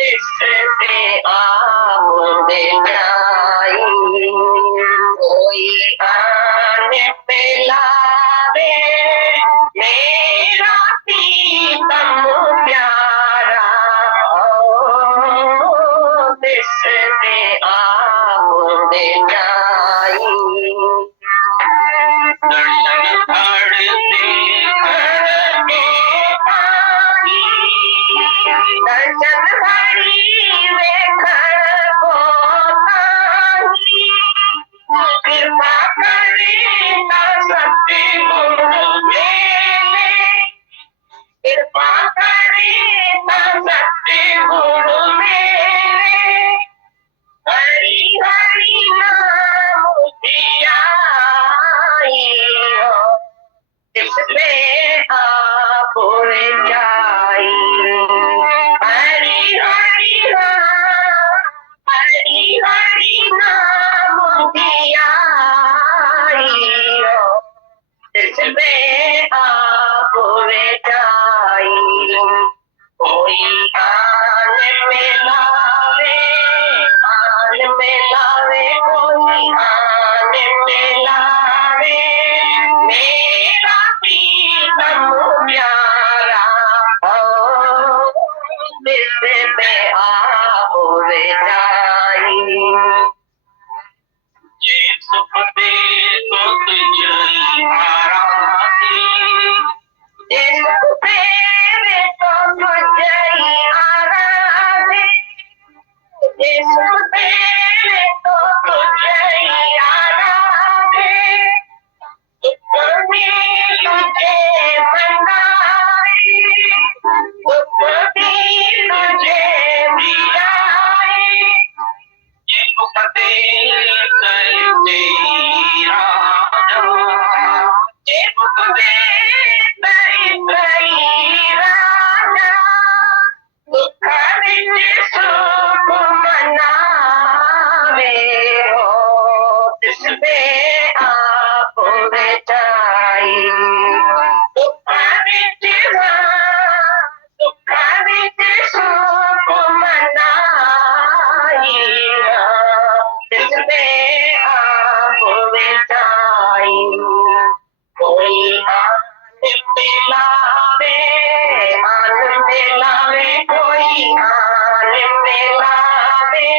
जिससे आप जाई कोई आन पे लावे मेरा प्रीतम प्यारा जिससे आप जाई दर्शन पढ़ते करके आई दर्शन हरी में खड़ को आई कृपा करे ना सत्य गुरु मेरे कृपा करे ना सत्य गुरु मेरे हरि हरि नाम धियाई जिसमें आप जाई हरि हरि हरि हरि नाम धियाई जिसमें आप जाई कोई आन में लावे कोई आन में लावे मेरा प्रीतम प्यारा जिसमें आप जाई ये सुख दे तो तुझ आराधी ये सुख दे तो तुझ आराधी ये सुख दे तो तुझ आराधी तुझे बनाई तुझे भी आई ये सुख दे करते राजा ये सुख दे राजा दुख विच सुख मनावे हो जिसमें आप जाई दुख विच सुख मनाई जिसमें आप जाई कोई आन मिलावे कोई आन मिलावे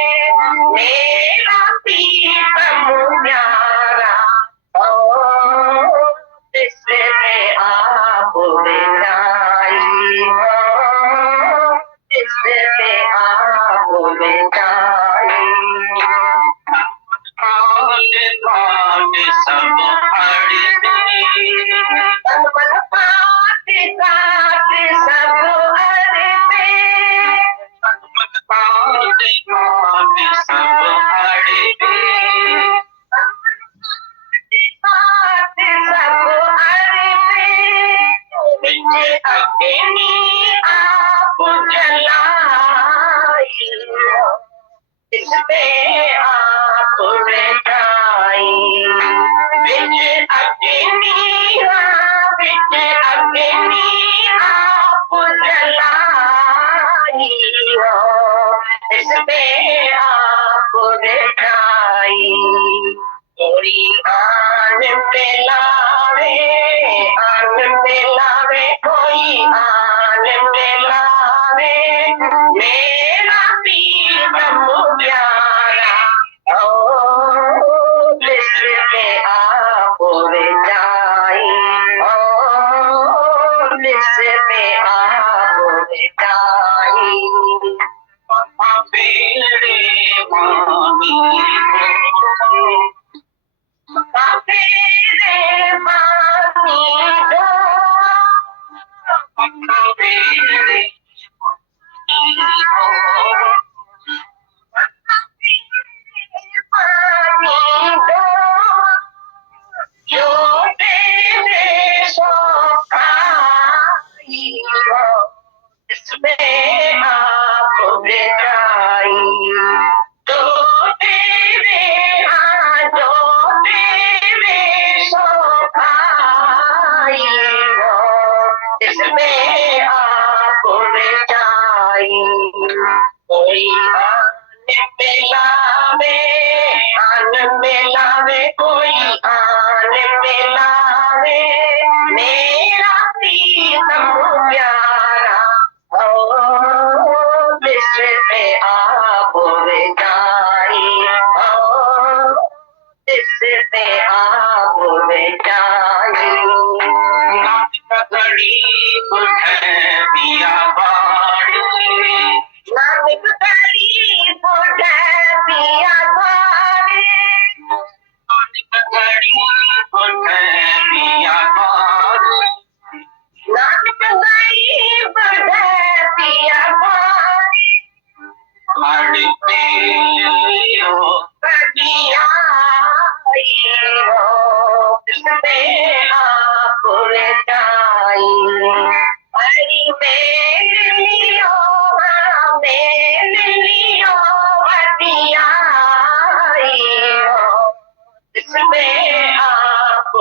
मेरा प्रीतम प्यारा जिसमें आप जाई जिसमें आप जाई सब आप जलाई इसमें आप जाई बिच अग्नि आप जलाई इसमें आप जाई कोई आन पे लावे कोई आन पे लावे मेरा प्रीतम प्यारा जिसमें आप जाई जिसमें आप जाई मेरे मामी मेरे मामी दो मेरे जो तेरे सौभाई इसमें आप जाई जो तेरे सौभाई इसमें आप जाई कोई आन मिलावे कोई आन मिलावे मेरा प्रीतम प्यारा जिससे आप जाई जिससे आप जाई गरीब है पिया बाड़ी नानक गरीब है पिया बाड़ी नानक गरीब है पिया बाड़ी नानक गरीब है पिया बाड़ी हर पेलियो कदिया जिससे आप जाई हरी मेल लियो बतिया जिसमें आप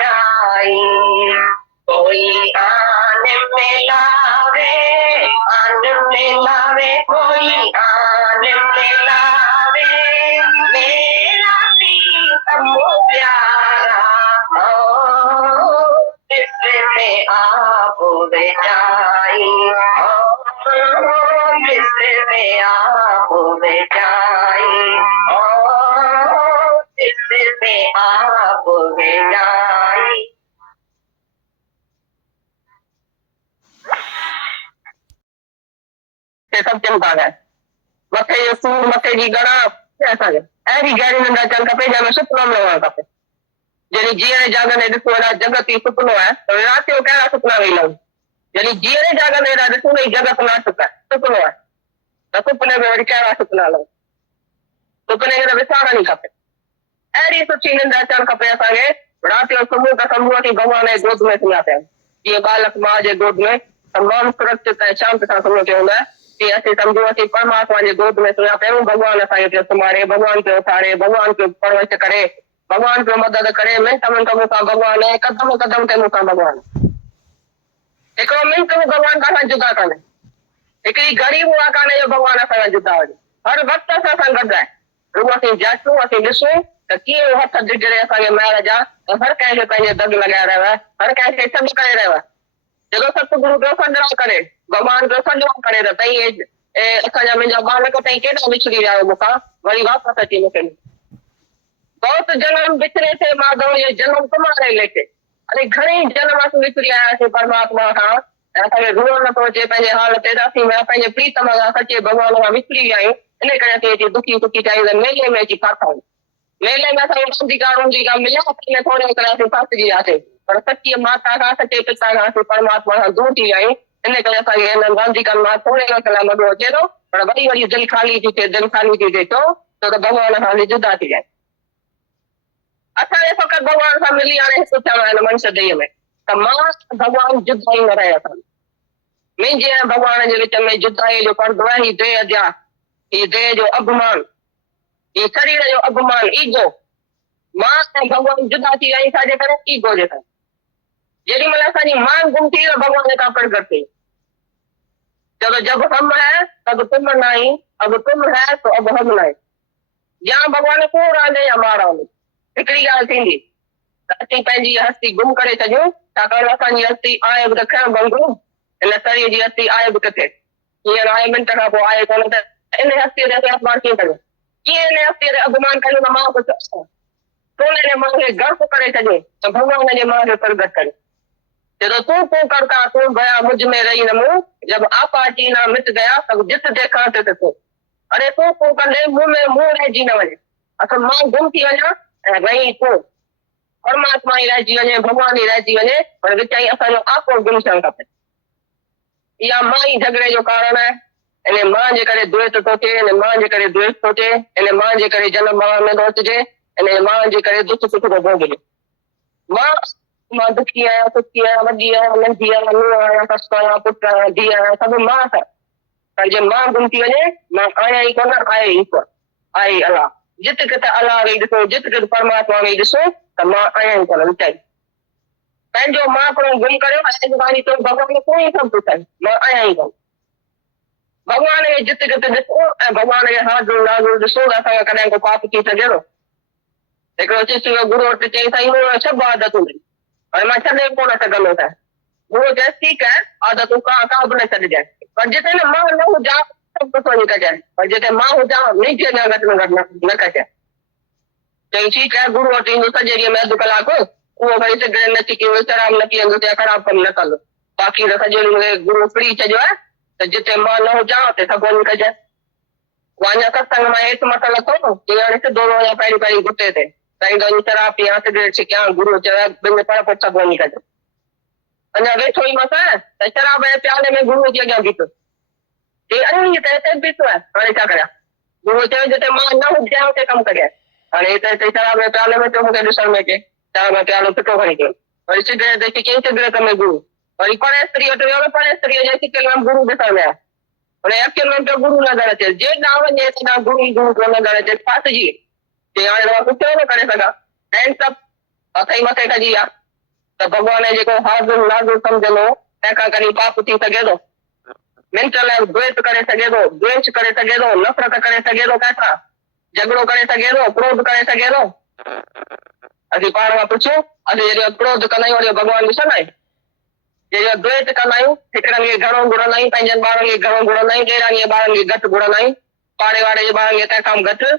जाई कोई आन मिलावे कोई आन मिलावे मेरा प्रीतम प्यारा जिससे आप जाई जिससे आप जाई जिससे आप जाई सब चमका गए मथे जो सूर मथे जी गणा अहिड़ी गहरी निंड अचणु खपे जंहिंमें सुपिनो न हुअणु खपे जॾहिं जीअरे जाॻंदे ॾिसो हेॾा जगत ई सुपिनो आहे त राति जो कहिड़ा सुपिना वेही लहूं जॾहिं जीअरे जाॻंदे हेॾा ॾिसूं भई जगत नाटक आहे सुपिनो आहे त सुपिने में वरी कहिड़ा सुपिना लहूं सुपिने खे त विसारणु ई खपे अहिड़ी सुठी निंड अचणु खपे असांखे राति जो सुम्हूं त सम्झो असीं भॻवान जे गोद में सुम्हिया पिया आहियूं जीअं बालक माउ जे गोद में तमामु सुरक्षित ऐं शांति सां सुम्हियो पियो हूंदो आहे तीअं असीं सम्झो असीं परमात्मा जे गोद में सुम्हिया पिया आहियूं भॻवान असांखे पियो सुम्हारे भॻवान पियो उथारे भॻवान पियो परवरिश करे भॻवान पियो मदद करे मिंट मिंट मूंखां भॻवान कदम कदम ते मूंखां भॻवान हिकिड़ो मिंट बि भॻवान खां जुदा कान्हे हिकिड़ी घड़ी उहा कान्हे जो भॻवान असां जुदा हुजे हर वक़्तु असां सां गॾु आहे रुॻो असीं जाचूं असीं ॾिसूं त कीअं हथ डिॼरे असांखे महिर जा हर कंहिंखे पंहिंजे दग लॻाए रहियो आहे हर कंहिंखे सॾु करे रहियो आहे जेको सतगुरू पियो सॾु करे भॻवान पियो सॾु करे त तई असांजा मुंहिंजा बालक ताईं केॾा विछड़ी विया आहियो मूंखां वरी वापसि अची मूंखे बहुत जन्म बिछड़े थे माधव ये जन्म तुम्हारे लेके अरे घणे जन्म असीं विछड़ी आयासीं परमात्मा खां ऐं असांखे रुअणु नथो अचे पंहिंजे हाल ते असीं पंहिंजे प्रीतम खां सचे भॻवान खां विछड़ी विया आहियूं इन करे असीं अची दुखी सुखी चाहियूं मेले में अची फाथा आहियूं मेले में असांखे रूंदी का मिलिया थोरे करे असीं फासिजी वियासीं पर सची माता खां सचे पिता खां असीं परमात्मा खां दूर थी विया आहियूं इन करे असांखे हिन रांदीकनि मां थोरे वक़्त लाइ मज़ो अचे थो पर वरी वरी दिलि ख़ाली थी थिए छो त भॻवान खां जुदा थी जाए असांखे फ़क़ति भॻवान सां मिली हाणे हिकु थियणो आहे हिन मनुष्य देह में त मां भॻवान जुदा ई न रहे असां मुंहिंजे ऐं भॻवान जे विच में जुदाई जो पर्दो आहे ही देह जा ही देह जो अभिमान ही शरीर जो अभिमान ईगो मां ऐं भॻवान जुदा थी विया आहियूं छाजे करे ईगो जे करे जेॾी महिल असांजी मान गुम थी त भॻवान खां प्रगट थी जब जब हम है तब तुम नहीं अब तुम है तो अब हम नहीं या भॻवान को रांदे या मां रांदे हिकिड़ी ॻाल्हि थींदी त असीं पंहिंजी हस्ती गुम करे छॾियूं छाकाणि असांजी हस्ती आहे बि त खण बंगू हिन शरीर जी हस्ती आहे बि किथे हींअर आहे मिंट खां पोइ आहे कोन त इन हस्तीअ ते असीं अभिमान कीअं कयूं कीअं इन हस्तीअ ते अभिमान कयूं त मां कुझु सोने जे मां खे गर्व करे छॾियूं त भॻवान जे मां खे प्रगट करे जब तू करता तू गया मुझ में रही न मुंह जब आपा जीना मिट गया तब जित देखा ते तू अरे तू कंदे मुंह में मुंह रहिजी न वञे असां मां गुम थी वञा ऐं रही तूं परमात्मा ई रहिजी वञे भॻवान ई रहिजी वञे पर विचाई असांजो आपो गुम थियणु खपे इहा मां ई झगड़े जो कारण आहे इन मां जे करे द्वेष थो थिए इन मां जे करे द्वेष थो थिए इन मां जे करे जनम मरण में थो अचिजे इन मां जे करे दुख सुख थो भोगजे मां दुखी आहियां सुखी आहियां वॾी आहियां नंढी आहियां नूंहुं आहियां ससु आहियां पुटु आहियां धीउ आहियां सभु मां सां पर जे मां गुम थी वञे मां आहियां ई कोन आहे ईश्वर आहे अलाह जित किथे अलाह वेही ॾिसो जित किथे परमात्मा वेही ॾिसो त मां आहियां ई कोन वीचाई पंहिंजो मां कोन गुम करियो भॻवान कोई सभु थो थिए मां आहियां ई कोन खे जिते किथे ॾिसो ऐं भॻवान खे हाज़ुर नाज़ुर ॾिसो त असांखे कॾहिं को पाप थी सघे थो। हिकिड़ो शिष्य गुरू वटि चई साईं मूं सभु आदतूं आहिनि हाणे मां छॾे कोन सघंदो त गुरू चएसि ठीकु आहे आदतूं का बि न छॾिजांइ पर जिते न मां न हुजां सभु कुझु वञी कजांइ पर जिते मां हुजां निजी अञा घटि में घटि न कजांइ। चई ठीकु आहे गुरू वटि ईंदो सॼे ॾींहं में अधु कलाकु उहो भई सिगरेट न पीअंदो शराब न पीअंदो या ख़राबु कमु न कंदो बाक़ी त सॼो ॾींहुं गुरू फ्री छॾियो आहे त जिते मां न हुजां उते सभु वञी कजांइ। उहा अञा सत्संग मां हेठि मथां लथो की हाणे सिधो वञा पहिरीं पहिरीं गुटे ते साईं वञी शराब पियां सिगरेट छिकियां गुरू चयो ॿिनि पर पुठ सभु वञी कजांइ। अञा वेठो ई मस त शराब जे प्याले में गुरू जे अॻियां बीठो अरे हीअ त हिते बीठो आहे हाणे छा करियां गुरू चयो जिते मां न हुजां उते कमु कजांइ। हाणे हिते शराब जे प्याले में पियो मूंखे ॾिसण में अचे शराब जो प्यालो सुठो खणी कयो वरी सिगरेट ते छिकियईं सिगरेट में गुरू वरी परे स्त्री वटि वियो परे स्त्रीअ जे छिकियल में गुरू ॾिसण में आया हुन अखियुनि में पियो गुरू नज़र अचे जेॾां वञे तेॾां गुरू ई गुरू पियो नज़र अचे फासिजी चई हाणे मां कुझु न करे सघां ऐं सभु हथ ई मथे खजी विया त भॻवान जेको हाज़ुर नाज़ुर सम्झंदो तंहिंखां कॾहिं पाप थी सघे थो। मिंट लाइ द्वेष करे सघे थो द्वेष करे सघे थो नफ़रत करे सघे थो कंहिंसां झगड़ो करे सघे थो क्रोध करे सघे थो। असीं पाण खां पुछूं असीं जॾहिं क्रोध कंदा आहियूं वरी भॻवान ॾिसंदा आहियूं जॾहिं द्वेष कंदा आहियूं हिकिड़नि खे घणो घुरंदा आहियूं पंहिंजनि ॿारनि खे घणो घुरंदा आहियूं ॾेराणीअ ॿारनि खे घटि घुरंदा आहियूं पाड़े वाड़े जे ॿारनि खे तंहिंखां घटि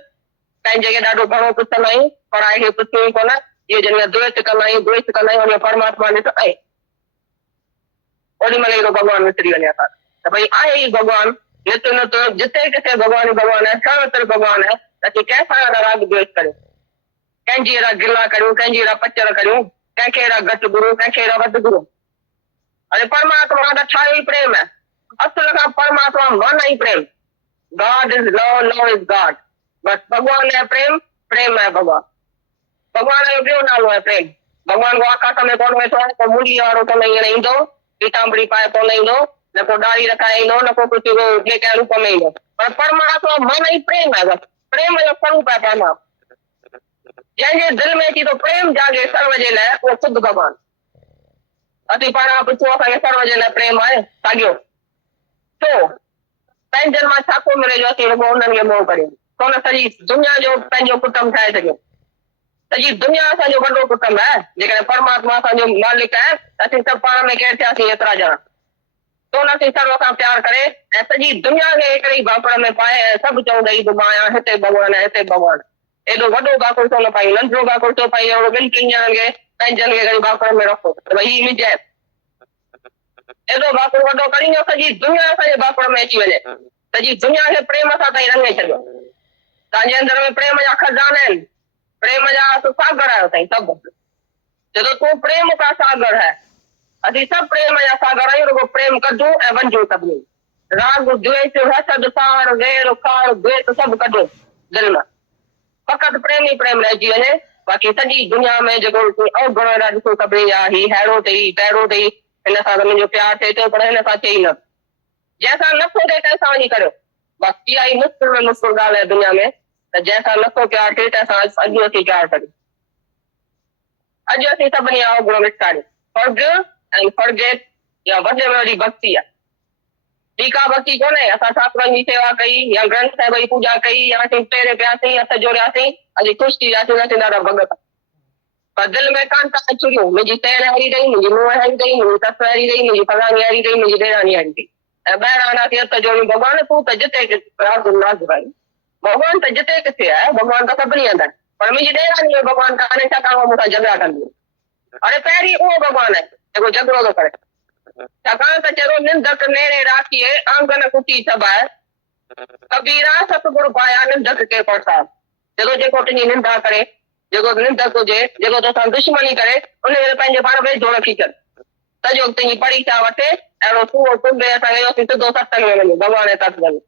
पंहिंजे खे ॾाढो घणो पुछंदा आहियूं पढ़ाई खे पुछूं ई कोन इहे जॾहिं द्वेष कंदा आहियूं उन परमात्मा ॾिसंदा आहियूं ओॾी महिल अहिड़ो भॻवानु विसरी वञे असां त भई आहे ई भॻवानु नित नित जिते किथे भॻवान ई भॻवानु आहे सर्वत्र भॻवानु आहे त असीं कंहिंसां अहिड़ा राग द्वेष करियूं कंहिंजी अहिड़ा गिला करियूं कंहिंजी अहिड़ा पचर करियूं कंहिंखे अहिड़ा घटि गुरू कंहिंखे अहिड़ा वधि गुरू। अरे परमात्मा त छा ई प्रेम आहे असुल खां परमात्मा मन ई प्रेम God is love love is God बस भॻवान आहे प्रेम प्रेम आहे भॻवान भॻवान जो ॿियो नालो आहे प्रेम भॻवान को आकाश में कोन वेठो आहे को मुड़ी वारो कोन हींअर ईंदो पीतांबड़ी पाए कोन ईंदो न को ॾाढ़ी रखाए ईंदो न को कुझु ॿिए कंहिं रूप में ईंदो पर परमात्मा मन ई प्रेम आहे बसि प्रेम जो स्वरूप आहे परमात्मा जंहिंजे दिलि में अची थो प्रेम जागे सर्व जे लाइ उहो ख़ुदि भॻवानु। असीं पाण खां पुछूं असांखे सर्व जे लाइ प्रेम आहे साॻियो छो पंहिंजनि मां छा को मिले जो असीं रुॻो उन्हनि खे मोह करियूं कोन सॼी दुनिया जो पंहिंजो कुटुंब ठाहे सघियो सॼी दुनिया असांजो वॾो कुटुंब आहे जेकॾहिं परमात्मा असांजो मालिक आहे त असीं सभु पाण में केरु थियासीं एतिरा ॼणा कोन असीं सर्व सां प्यार करे ऐं सॼी दुनिया खे हिकिड़े ई बाकड़ में पाए ऐं सभु चवंदा ई मां आहियां हिते भॻवानु आहे हिते भॻवानु एॾो वॾो बाकुड़ छो न पाई नंढिड़ो बाकुड़ छो पाई अहिड़ो ॿिनि टिनि ॼणनि खे पंहिंजनि खे बाकड़ में रखो त भई हीअ मिजाए एॾो बाकुड़ वॾो करी सॼी दुनिया असांजे बाकुड़ में अची वञे सॼी दुनिया खे प्रेम सां ताईं रंगे छॾियो तव्हांजे अंदर में प्रेम जा खज़ाना आहिनि प्रेम जा सागर आहियो साईं सभु जॾहिं तूं प्रेम का सागर है असीं सभु प्रेम जा सागर आहियूं रुॻो प्रेम कढूं ऐं वंझूं सभिनी राग द्वेष हसद साड़ वेर खाड़ द्वेष सभु कढूं दिलि मां फ़क़ति प्रेम ई प्रेम रहिजी वञे बाक़ी सॼी दुनिया में जेको अवगुण ॾिसो सभिनी जा हीउ हैरो अथई तहिड़ो अथई हिन सां त मुंहिंजो प्यारु थिए थो पर हिन सां चई न जंहिंसां नथो थिए तंहिंसां वञी करियो बसि इहा ई मुश्किल में मुश्किल ॻाल्हि आहे दुनिया में त जंहिंसां नथो प्यारु थिए तंहिंसां अॼु असीं प्यारु करियूं अॼु असीं सभिनी जा अवगुण विसारियूं forgive and forget या वॾे में वॾी भक्ति आहे ॿी का भक्ति कोन्हे असां ठाकुरनि जी सेवा कई या ग्रंथ साहिब जी पूॼा कई या असीं पेरे पियासीं हथ जोड़ियासीं अॼु ख़ुशि थी वियासीं असीं ॾाढा भॻत पर दिलि में कान था चुरियूं मुंहिंजी सेण अहिड़ी अथई मुंहिंजी नूंहं अहिड़ी अथई मुंहिंजी ससु अहिड़ी अथई मुंहिंजी फलाणी अहिड़ी अथई मुंहिंजी ॾेराणी अहिड़ी अथई ऐं ॿाहिरां वेंदासीं हथ जोड़ियूं भॻवान तूं त जिते भॻवान त जिते किथे आहे भॻवान त सभिनी हंधि आहे पर मुंहिंजी ॾेराणी जो भॻवान कान्हे छाकाणि उहो मूंसां झगड़ा कंदी अरे पहिरीं उहो भॻवानु आहे जेको झगड़ो थो करे छाकाणि त चलो निंदक नेड़े राखीअ आंगन कुटी सभाए कबीरा सतगुरु पाया निंदक के प्रसाद जेको तुंहिंजी निंदा करे जेको निंदक हुजे जेको तोसां दुश्मनी करे उनखे पंहिंजे पाण वेझो रखी छॾ सॼो तुंहिंजी परीक्षा वठे अहिड़ो सूओ टुंबे असांखे सिधो सत्संग में वञे भॻवान जे सत्संग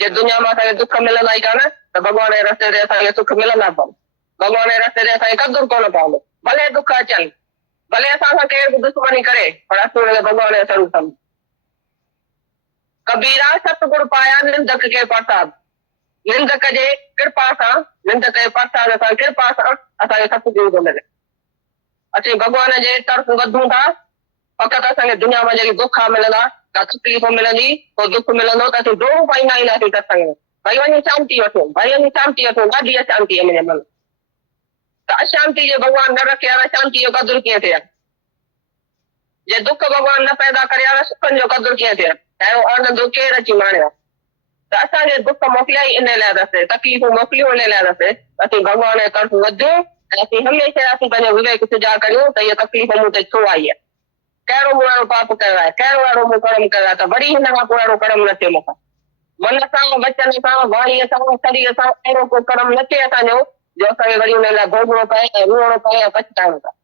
जे दुनिया में असांखे दुख मिलंदा ई कान त भॻवान जे रस्ते ते असांखे सुख मिलंदा पवंदा भॻवान जे रस्ते ते असांखे कदुरु कोन पवंदो भले दुख अचनि भले असां सां केरु बि दुश्मनी करे पर असां हुनखे भॻवान जो स्वरूप सम्झूं कबीरा सतगुरु पाया निंदक के प्रसाद निंदक जे कृपा सां निंदक जे प्रसाद सां कृपा सां असांखे सतगुरु थो मिले असीं भॻवान जे तरफ़ वधूं था फ़क़ति असांखे दुनिया में जेके दुख मिलंदा का तकलीफ़ मिलंदी को दुख मिलंदो त असीं डोड़ूं पाईंदा ईंदासीं सत्संग में भई वञी शांती वठो भई वञी शांती वठो ॾाढी अशांती आहे मुंहिंजे मन त अशांती जे भॻवान न रखे हाणे शांती जो क़दुरु कीअं थिए जे दुख भॻवान न पैदा करे हाणे सुखनि जो क़दुरु कीअं थिए अहिड़ो आनंद केरु अची माणियो त असांखे दुख मोकिलिया ई इन लाइ अथसि तकलीफ़ूं मोकिलियूं इन लाइ अथसि असीं भॻवान जे तरफ़ वधियूं ऐं असीं हमेशह असीं पंहिंजो विवेक सुजाॻ करियूं त इहा तकलीफ़ मूं ते छो आई आहे कहिड़ो मूं अहिड़ो पाप कयो आहे कहिड़ो अहिड़ो मूं कर्म कयो आहे त वरी हिन खां पोइ अहिड़ो कर्म न थिए मूंखां मन सां वचन सां वाणीअ सां शरीर सां अहिड़ो को कर्म न थिए असांजो जो असांखे वरी हुन लाइ भोॻणो पए ऐं रुअणो पए ऐं पछताइणो पए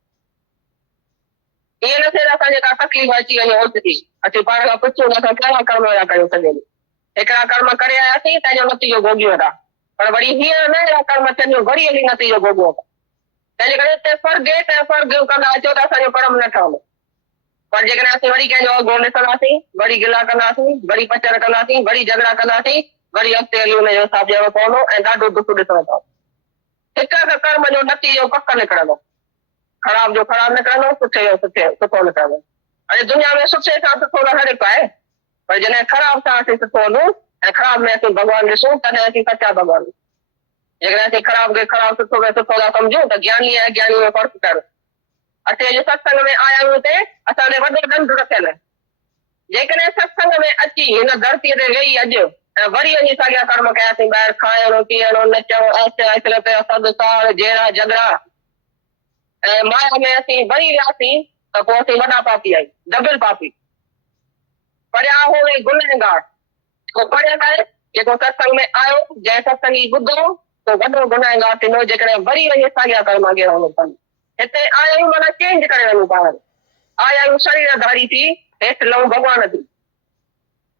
ईअं न थिए त असांजे का तकलीफ़ अची वञे ओचिती असीं पाण खां पुछूं त असां कहिड़ा कर्म था कयूं सॼे ॾींहुं हिकिड़ा कर्म करे आयासीं तंहिंजो नतीजो भोॻियूं था पर वरी हीअं न अहिड़ा कर्म थियनि वरी हली नतीजो भोॻियो था तंहिंजे करे हिते फर्क़ु कंदा अचो त असांजो कर्म न ठहंदो पर जेकॾहिं असीं वरी कंहिंजो अघो ॾिसंदासीं वरी गिला कंदासीं वरी पचर कंदासीं वरी झगड़ा कंदासीं वरी अॻिते हली हुनजो हिसाब ॾियणो पवंदो ऐं ॾाढो दुख ॾिसणो पवंदो हिक हिक कर्म जो नतीजो पक निकिरंदो ख़राब जो ख़राब निकिरंदो सुठे जो सुठो निकिरंदो अॼु दुनिया में सुठे सां सुठो त हर हिकु आहे पर जॾहिं ख़राब सां असीं सुठो हलूं ऐं ख़राब में असीं भॻवानु ॾिसूं तॾहिं असीं सचा भॻवान जेकॾहिं असीं ख़राब खे ख़राब सुठो खे सुठो था सम्झूं त ज्ञानी ऐं ज्ञानी में फ़र्क़ु कर असीं अॼु सत्संग में आया आहियूं हिते असांजे वॾो ॾंढ रखियल जेकॾहिं सत्संग में अची हिन धरतीअ ते वेही अॼु ऐं वरी वञी साॻिया कर्म कयासीं ॿाहिरि खाइणो पीअणो नचणो ऐं पिया सभु सार जहिड़ा झगड़ा ऐं माया में असीं वरी वियासीं त पोइ असीं वॾा पापी आहियूं डबल पापी परियां होवे गुनहगार को परियां आहे जेको सत्संग में आयो जंहिं सत्संगी ॿुधो तो वॾो गुनहगार थींदो जेकॾहिं वरी वञी साॻिया कर्म अॻे रहणो पवंदो हिते आया आहियूं माना चेंज करे वञूं पाण आया आहियूं शरीरधारी थी हेठि लहूं भॻवान थी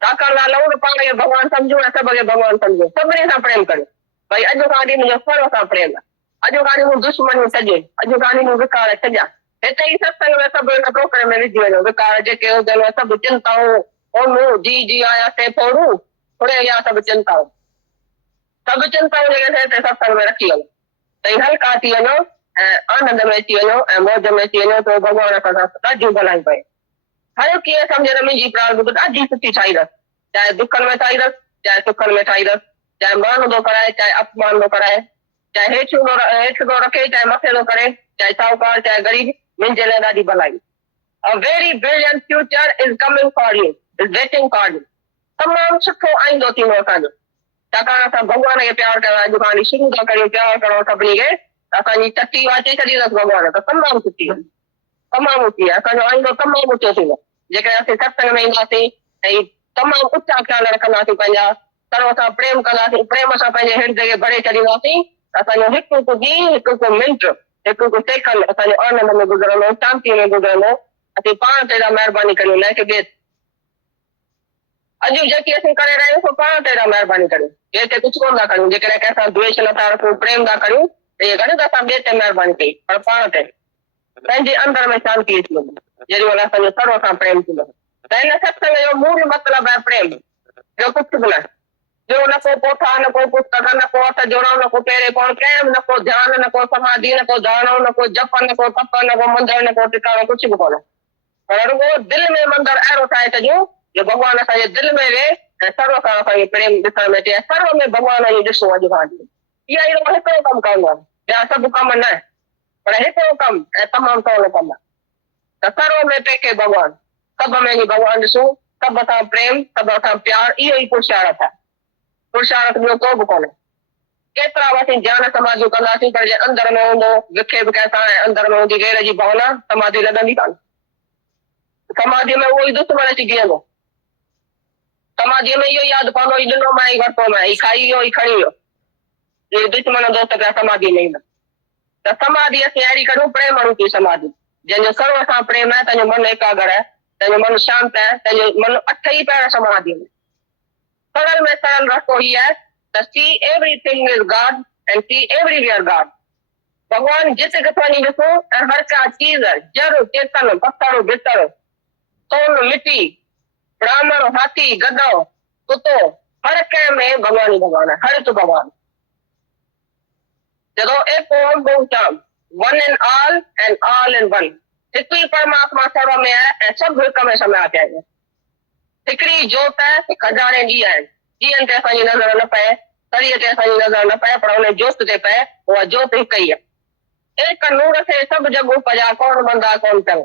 छाकाणि था लहूं पाण खे भॻवानु सम्झूं ऐं सभ खे भॻवानु सम्झूं सभिनी सां प्रेम करियो भई अॼु खां वठी मुंहिंजो सर्व सां प्रेम आहे अॼु खां मूं दुश्मनियूं छॾे अॼु खां मूं विकार छॾिया हिते ई सत्संग में सभु हिन टोकरे में विझी वञो विकार जेके हुजनि सभु चिंताऊं ओनूं जी आया से फोड़ूं थोरे या सभु चिंताऊं जेके हिते सत्संग में रखी वञो त हल्का थी वञो ऐं आनंद में अची वञो ऐं मौज में अची वञो त भॻवान सां ॾाढियूं भलाई पए हर कीअं सम्झे त मुंहिंजी प्रारब्ध ॾाढी सुठी ठाही अथसि चाहे दुखनि में ठाही अथसि चाहे सुखनि में ठाही अथसि चाहे मान थो कराए चाहे अपमान थो कराए चाहे हेठि थो रखे चाहे मथे थो करे चाहे साहूकार चाहे ग़रीब मुंहिंजे लाइ ॾाढी भलाई A very brilliant future is coming for you, is waiting for you. तमामु सुठो आईंदो थींदो असांजो छाकाणि असां भॻवान खे प्यारु कयो अॼु खां शुरू था करियूं प्यारु करणो सभिनी खे असांजी टटी वाचे छॾी अथसि भॻवान त तमामु सुठी आहे तमामु ऊची आहे असांजो आईंदो तमामु ऊचो थींदो जेकॾहिं असीं सत्संग में ईंदासीं ऐं तमामु ऊचा ख़्याल रखंदासीं पंहिंजा सर्व सां प्रेम कंदासीं प्रेम सां पंहिंजे हृदय खे भरे छॾींदासीं असांजो हिकु हिकु ॾींहुं हिकु हिकु मिंट हिकु हिकु सेकंड असांजो आनंद में गुज़रंदो शांती में गुज़रंदो असीं पाण ते महिरबानी करियूं न की ॿिए अॼु जेकी असीं करे रहिया आहियूं पाण ते महिरबानी करियूं ॿिए ते कुझु कोन था करियूं जेकॾहिं कंहिंसां द्वेष नथा रखूं प्रेम था करियूं त इहे घणी त असां ॿिए ते महिरबानी कई पर पाण ते पंहिंजे अंदर में शांती अची वेंदी जेॾी महिल असांजो सर्व सां प्रेम थींदो त हिन सत्संग जो मूल मतिलबु आहे प्रेम ॿियो कुझु बि न ॿियो न को पोठा न को पुस्तक न को हथ जोड़ो न को पेरे पवणु कंहिं न को ध्यानु न को समाधि न को धारणो न को जप न को तप न को मंदरु न को टिकाणो कुझु बि कोन्हे पर रुॻो दिलि में मंदरु अहिड़ो ठाहे छॾियूं जो भॻवानु असांजे दिलि में वेहे ऐं सर्व सां असांखे प्रेम ॾिसण में अचे ऐं सर्व में भॻवान जी ॾिसो अॼु खां इहा ई हिकिड़ो कमु करिणो आहे ॿिया सभु कम न पर हिकिड़ो कमु ऐं तमामु सवलो कमु आहे त सर्व में टेके भॻवानु सभ में ई भॻवानु ॾिसूं सभ सां प्रेम सभ सां प्यारु इहो ई पुरुषार्थ आहे पुरुषार्थ ॿियो को बि कोन्हे केतिरा बि असीं ध्यानु समाधियूं कंदासीं पर जे अंदर में हूंदो विखे बि कंहिंसां ऐं अंदर में हूंदी गैर जी भावना समाधि लॻंदी कान समाधीअ में उहो ई दुश्मन अची बीहंदो समाधीअ में इहो यादि पवंदो ई ॾिनो मां ई वरितो मां ई खाई वियो ई खणी वियो इहे दुश्मन दोस्त पिया समाधि में ईंदा त समाधि असीं अहिड़ी करूं प्रेम रूपी समाधि जंहिंजो सर्व सां प्रेम आहे तंहिंजो मन एकाग्र आहे तंहिंजो मन शांत आहे तंहिंजो मन अठ ई पैर समाधि में सरल में सरल रस्तो ही है to see everything is God and see everywhere God. भगवान जिते किथे वञी ॾिसो ऐं हर का चीज़ जड़ चेतन पत्थर भितर सोन मिट्टी ब्राह्मण हाथी गधो कुतो हर कंहिं में भगवान ही भगवान है हर तो भगवान जदो एक ओम बहुचाम one in all and all in one हिकु ही परमात्मा सर्व में है ऐं सभु हिक में समाया पिया आहिनि हिकिड़ी जोत खजाने जी आहे, ॾींहंनि ते असांजी नज़र न पए, तरीअ ते असांजी नज़र न पए, पर उन जोत ते पए, उहा जोत हिकु ई आहे। एक नूर से सभु जग उपजा, कौन बंदा कौन चङो,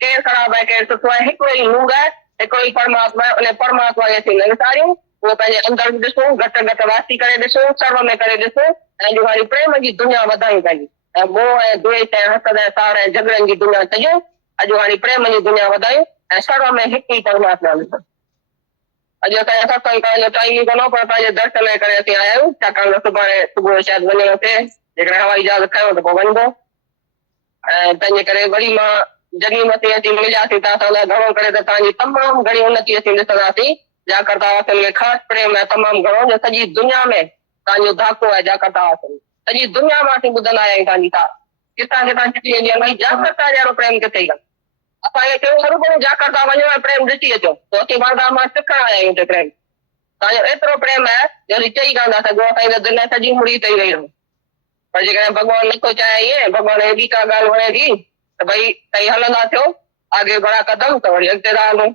केरु ख़राबु आहे केरु सुठो आहे, हिकिड़ो ई नूर आहे, हिकिड़ो ई परमात्मा आहे। उन परमात्मा खे असीं न विसारियूं, उहो पंहिंजे अंदरि बि ॾिसूं, घटि घटि वासी करे ॾिसूं, सर्व में करे ॾिसूं, ऐं अॼु वारी प्रेम जी दुनिया वधायूं पंहिंजी, ऐं मोह ऐं द्वेष ऐं हसद ऐं साड़ ऐं झगड़नि जी दुनिया छॾियूं, अॼु वारी प्रेम जी दुनिया वधायूं, ऐं सर्व में हिकु ई परमात्मा ॾिसूं। अॼु असांजो सत्संग करण जो टाइम ई कोन्हो, पर तव्हांजे दर्शन जे करे असीं आया आहियूं, छाकाणि त सुभाणे सुबुह शायदि वञिणो थिए, जेकॾहिं हवाई जहाज़ खयो त पोइ वञिबो। ऐं तंहिंजे करे वरी मां जॾहिं मथे अची मिलियासीं तव्हां सां, घणो करे त तव्हांजी तमामु घणी उन्नति असीं ॾिसंदासीं, जाकर तव्हां खे ख़ासि प्रेम आहे तमामु घणो, जो सॼी दुनिया में तव्हांजो धाको आहे, जाकर तव्हां सॼी दुनिया मां असीं ॿुधंदा आया आहियूं तव्हांजी का किथां किथां चिठी वेंदी आहे, भई जाकर जहिड़ो प्रेम किथे ई असांखे चयो हरू जाकर तव्हां वञो ऐं प्रेम ॾिसी अचो, पोइ असीं बांदा मां सिखण आया आहियूं हिते प्रेम। तव्हांजो एतिरो प्रेम आहे जो असीं चई कान था सघूं, असांजी त दिलि सॼी मुड़ी तई वई रहूं। पर जेकॾहिं भॻवानु नथो चाहे ईअं, भॻवानु हेॾी का ॻाल्हि वणे थी त भई तई हलंदा थियो आगे बढ़ा कदम त वरी अॻिते था हलूं।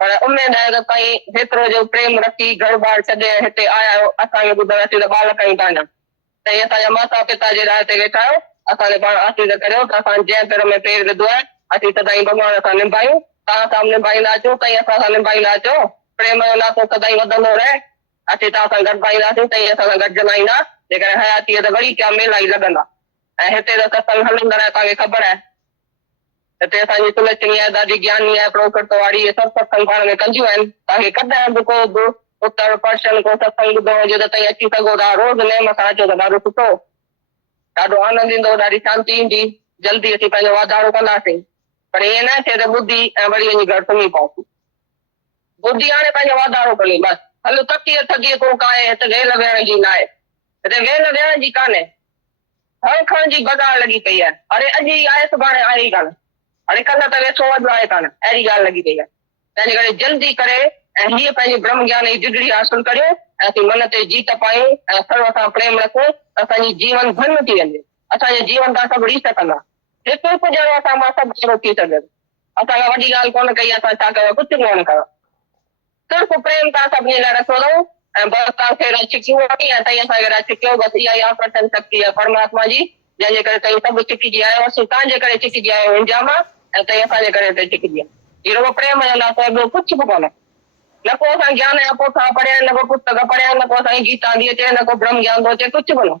पर उमेद आहे त तव्हां हेतिरो जो प्रेम रखी घर बार छॾे हिते आया आहियो, असांखे ॿुधण असीं त बालक आहियूं तव्हांजा, तई असांजा माता पिता जे राह ते वेठा आहियो, असांखे पाण आसीस करियो त असां जंहिं पेर में पेर विधो आहे असीं सदाईं भॻवान सां निभायूं, तव्हां सां निभाईंदा अचूं, तई असां सां निभाईंदा अचो, प्रेम जो नातो सदाईं वधंदो रहे, असीं तव्हां सां गॾिबाईंदासीं, तई असां सां गॾिजंदा ईंदा, जेकॾहिं हयातीअ त वरी क्या मेला ई लॻंदा। ऐं हिते त सत्संग हलंदड़ आहे, तव्हांखे ख़बर आहे, हिते असांजी सुलचनी आहे, ॾाढी ज्ञानी आहे, प्रोकट वारी, इहे सभु सत्संग पाण में कंदियूं आहिनि। तव्हांखे कॾहिं बि को बि उत्तर पर्शन को सत्संग ॿुधो हुजे त तई अची सघो था, रोज़ नेम सां अचो त ॾाढो सुठो, ॾाढो आनंद ईंदो, ॾाढी शांती ईंदी, जल्दी असीं पंहिंजो वाधारो कंदासीं। पर ईअं न थिए त ॿुधी ऐं वरी वञी घर सुम्ही पऊं, ॿुधी हाणे पंहिंजो वाधारो कयूं बसि, हलो तकीअ थकीअ तूं काए, हिते वेल वेहण जी न आहे, हिते वेल वेहण जी कान्हे, हण खण जी बगाड़ लॻी पई आहे, अरे अॼु ई आहे सुभाणे आहे ई कान, अरे कल्ह त वेठो अॼु आहे कान, अहिड़ी ॻाल्हि लॻी पई आहे। तंहिंजे करे जल्दी करे ऐं हीअ पंहिंजी ब्रह्म ज्ञान जी डिग्री हासिल करियो, ऐं असीं मन ते जीत पायूं, ऐं सर्व सां प्रेम रखूं, असांजी जीवन धन थी वञे, असांजे जीवन खां सभु रीस कंदा, हिकु हिकु ॼणो असां मां सभु ॼणो थी सघे, असां खां वॾी ॻाल्हि कोन कई, असां छा कयो, कुझु कोन कयो, सिर्फ़ु प्रेम तव्हां सभिनी लाइ रखियो अथऊं, ऐं बसि तव्हांखे रचिकियूं वठी ऐं तई असांखे रचिकियो, बसि इहा ई आकर्षण शक्ति आहे परमात्मा जी, जंहिंजे करे तई सभु चिकिजी आयो, असीं तव्हांजे करे चिकिजी आयो इंडिया मां, ऐं तई असांजे करे हिते चिकिजी आहे, हीअ रुॻो प्रेम जो नातो आहे, ॿियो कुझु बि कोन्हे, न को असां ज्ञान जा पोथा पढ़िया आहिनि, न को पुस्तक पढ़िया आहिनि, न को असांजी गीता थी अचे, न को ब्रह्म ज्ञान थो अचे, कुझु बि न,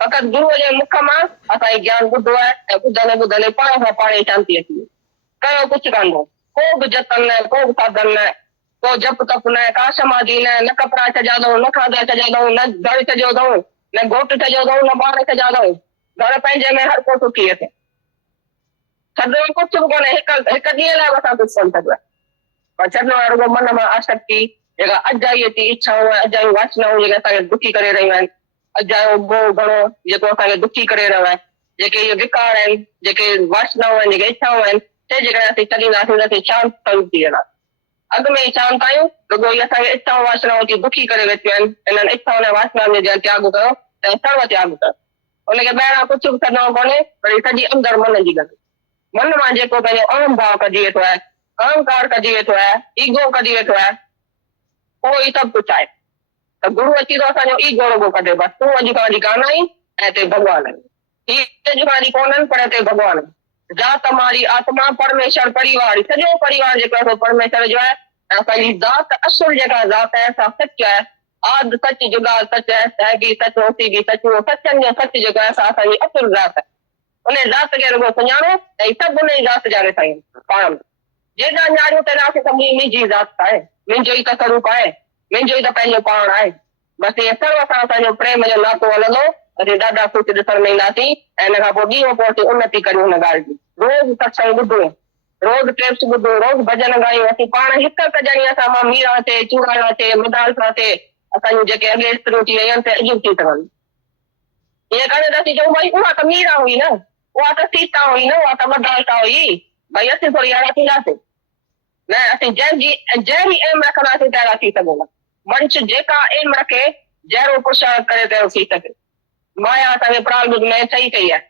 फ़क़ति गुरूअ जे मुख मां असांखे ज्ञान ॿुधो आहे, ऐं ॿुधंदे ॿुधंदे पाण खां पाण ई शांती अची वई, कयो कुझु कान हो, को बि जतन न, को बि साधन न, को जप तप न, का समाधि न कपिड़ा छॾिया अथऊं, न खाधा छॾिया अथऊं, न घर छॾियो अथऊं, न घोटु छॾियो अथऊं, न ॿार छॾिया अथऊं, घर पंहिंजे में हर को सुखी अचे, छॾियो कुझु बि कोन्हे, हिकु ॾींहं लाइ असां कुझु कोन छॾियो आहे, पर छॾियो आहे रुॻो मन मां आसक्ति, जेका अजाईअ जी इच्छाऊं, अजायूं वासनाऊं जेके असांखे दुखी करे रहियूं आहिनि, अजायो मोह घणो जेको असांखे दुखी करे रहियो आहे, जेके इहे विकार आहिनि, जेके वासनाऊं आहिनि, जेके इच्छाऊं आहिनि, ते जेकॾहिं असीं छॾींदासीं त असीं शांत थी वेंदा, अॻु में ई शांत आहियूं, रुॻो इहे असांखे इच्छाऊं वासनाऊं अची दुखी करे वेठियूं आहिनि, इन्हनि इच्छाउनि ऐं वासनाउनि जे त्याग कयो, ऐं सर्व त्याग कयो, उनखे ॿाहिरां कुझु बि छॾिणो कोन्हे, पर सॼी अंदरि मन जी ॻाल्हि, मन मां जेको पंहिंजो अहम भाव कढी वेठो आहे, अहंकार कढी वेठो आहे, ईगो कढी वेठो आहे, उहो ई सभु कुझु आहे, त गुरू अची थो असांजो ईगो रुॻो कढे, बसि तूं अॼु खां वठी कान आई ऐं हिते भॻवानु आहीं, हीअ अॼु खां वठी कोन्हनि, पर हिते भॻवानु आहीं, जात हमारी आत्मा परमेश्वर परिवार, सॼो परिवार जेको आहे परमेश्वर जो आहे, ऐं असांजी ज़ात असुल जेका ज़ात आहे, असां सच आहे, आद सच जुगाद सच आहे, सहगी सच होसी बि सच, उहो सचनि जो सच जेको आहे, असां असांजी असुल ज़ात आहे, उन ज़ात खे रुॻो सुञाणो, ऐं सभु उन जी ज़ात ॼाणे साईं पाण में, जेॾा ॼाणियूं तेॾा सभिनी मुंहिंजी ज़ात आहे, मुंहिंजो ई त स्वरूप आहे, मुंहिंजो ई त पंहिंजो पाण आहे, बसि इहे सर्व सां असांजो प्रेम जो नातो हलंदो, असीं ॾाढा ख़ुशि ॾिसण में ईंदासीं, ऐं हिन खां पोइ ॾींहं पोइ असीं उन्नति करियूं हुन ॻाल्हि जी, रोज़ सत्संग ॿुधूं, रोज़ टेप्स ॿुधूं, रोज़ भॼन ॻायूं, असीं पाण हिक हिक ॼणी असां मां मीरा थिए, चूड़ाणा थिए, मदाल सां थिए, असांजूं जेके अॻे स्त्रियूं थी वयूं आहिनि अॼु थी सघनि, ईअं करे त असीं चऊं भई उहा त मीरा हुई न, उहा त सीता हुई न, उहा त मदालसा हुई, भई असीं थोरी अहिड़ा थींदासीं, न असीं जहिड़ी एम रखंदासीं तहिड़ा थी सघूं, मनुष्य जेका एम रखे जहिड़ो पुरुषार्थ करे तहिड़ो थी सघे, माया असांखे प्रारब्ध में सही कई आहे,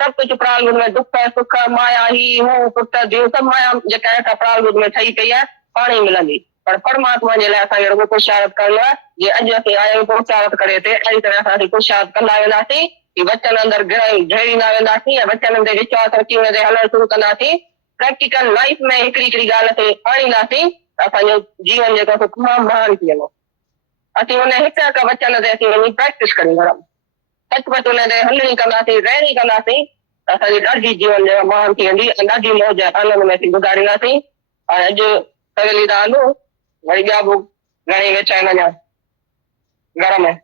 सभु कुझु प्रारब्ध में दुख सुख माया ही हू पुट धीउ सभु माया जेका आहे प्रारब्ध में ठही पई आहे, पाणी मिलंदी। पर परमात्मा जे लाइ असांखे रुॻो पुरुषार्थ करणो आहे। जीअं अॼु असीं आहियूं पुरुषार्थ करे ते अहिड़ी तरह सां असीं पुरुषार्थ कंदा वेंदासीं कि वचन अंदरि घेरींदा वेंदासीं ऐं वचन ते विश्वास रखी हुन ते हलणु शुरू कंदासीं। प्रैक्टिकल लाइफ में हिकिड़ी हिकिड़ी ॻाल्हि खे आणींदासीं त असांजो जीवन जेको आहे तमामु महान थी वेंदो। असीं हुन हिकु हिकु वचन ते असीं वञी प्रैक्टिस करियूं घर में, सचमुच हुन ते हलणी कंदासीं, रहणी कंदासीं त असांजी ॾाढी जीवन जो महान थी वेंदी ऐं ॾाढी मौज आनंद में असीं गुज़ारींदासीं। ऐं अॼु सवेली था हलूं, वरी ॿिया बि घणेई वेठा आहिनि अञा घर में।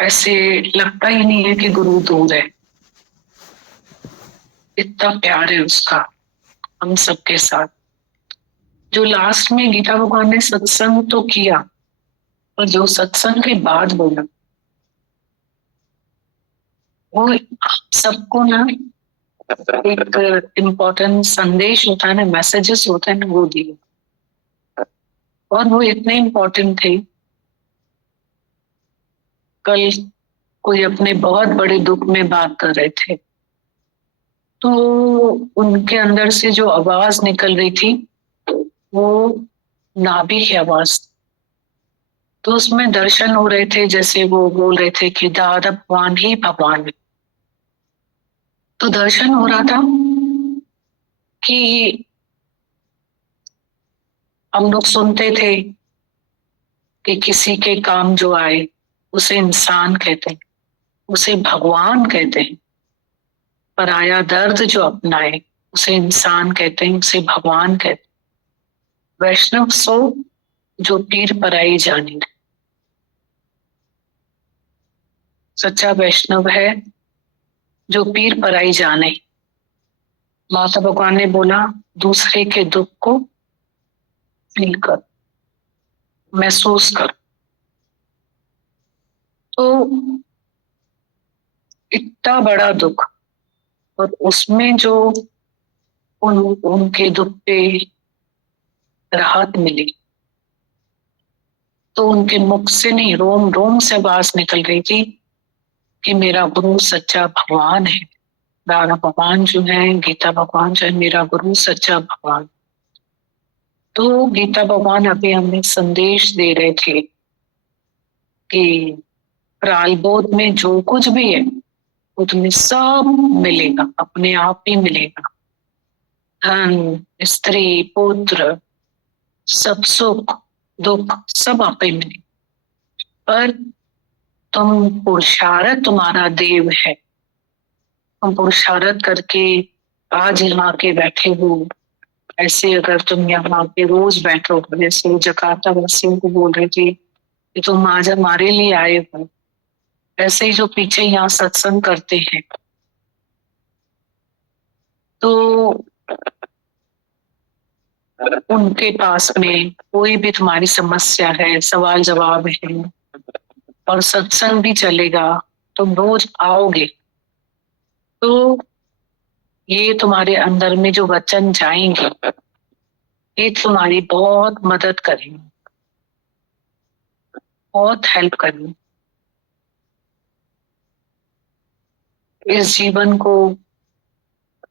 ऐसे लगता ही नहीं है कि गुरु दूर है, इतना प्यार है उसका हम सबके साथ। जो लास्ट में गीता भगवान ने सत्संग तो किया और जो सत्संग के बाद बोला वो सबको ना एक इम्पोर्टेंट संदेश होता है ना, मैसेजेस होते हैं ना, वो दिए और वो इतने इम्पोर्टेंट थे। कल कोई अपने बहुत बड़े दुख में बात कर रहे थे तो उनके अंदर से जो आवाज निकल रही थी वो नाभि की आवाज। तो उसमें दर्शन हो रहे थे, जैसे वो बोल रहे थे कि दादा भगवान ही भगवान है। तो दर्शन हो रहा था कि हम लोग सुनते थे कि किसी के काम जो आए उसे इंसान कहते हैं, उसे भगवान कहते हैं। पराया दर्द जो अपनाए उसे इंसान कहते हैं, उसे भगवान कहते हैं। वैष्णव सो जो पीर पराई जानी। सच्चा वैष्णव है जो पीर पराई जाने। माता भगवान ने बोला दूसरे के दुख को फील कर, महसूस कर। तो इतना बड़ा दुख और उसमें जो उनके दुख पे राहत मिली तो उनके मुख से नहीं, रोम रोम से आवाज निकल रही थी कि मेरा गुरु सच्चा भगवान है। दादा भगवान जो है, गीता भगवान जो है, मेरा गुरु सच्चा भगवान। तो गीता भगवान अभी हमें संदेश दे रहे थे कि प्रालबोध में जो कुछ भी है वो तुम्हें सब मिलेगा, अपने आप ही मिलेगा। धन, स्त्री, पुत्र, सब सुख दुख सब आप ही मिलेगा। पर तुम पुरुषार्थ तुम्हारा देव है। तुम पुरुषार्थ करके आज यहाँ के बैठे हो। ऐसे अगर तुम यहाँ पे रोज बैठो, जैसे जकार्ता वासियों को बोल रहे थे कि तुम आज हमारे लिए आए हो, ऐसे ही जो पीछे यहाँ सत्संग करते हैं तो उनके पास में कोई भी तुम्हारी समस्या है, सवाल जवाब है और सत्संग भी चलेगा, तुम रोज आओगे तो ये तुम्हारे अंदर में जो वचन जाएंगे ये तुम्हारी बहुत मदद करेंगे, बहुत हेल्प करेंगे। इस जीवन को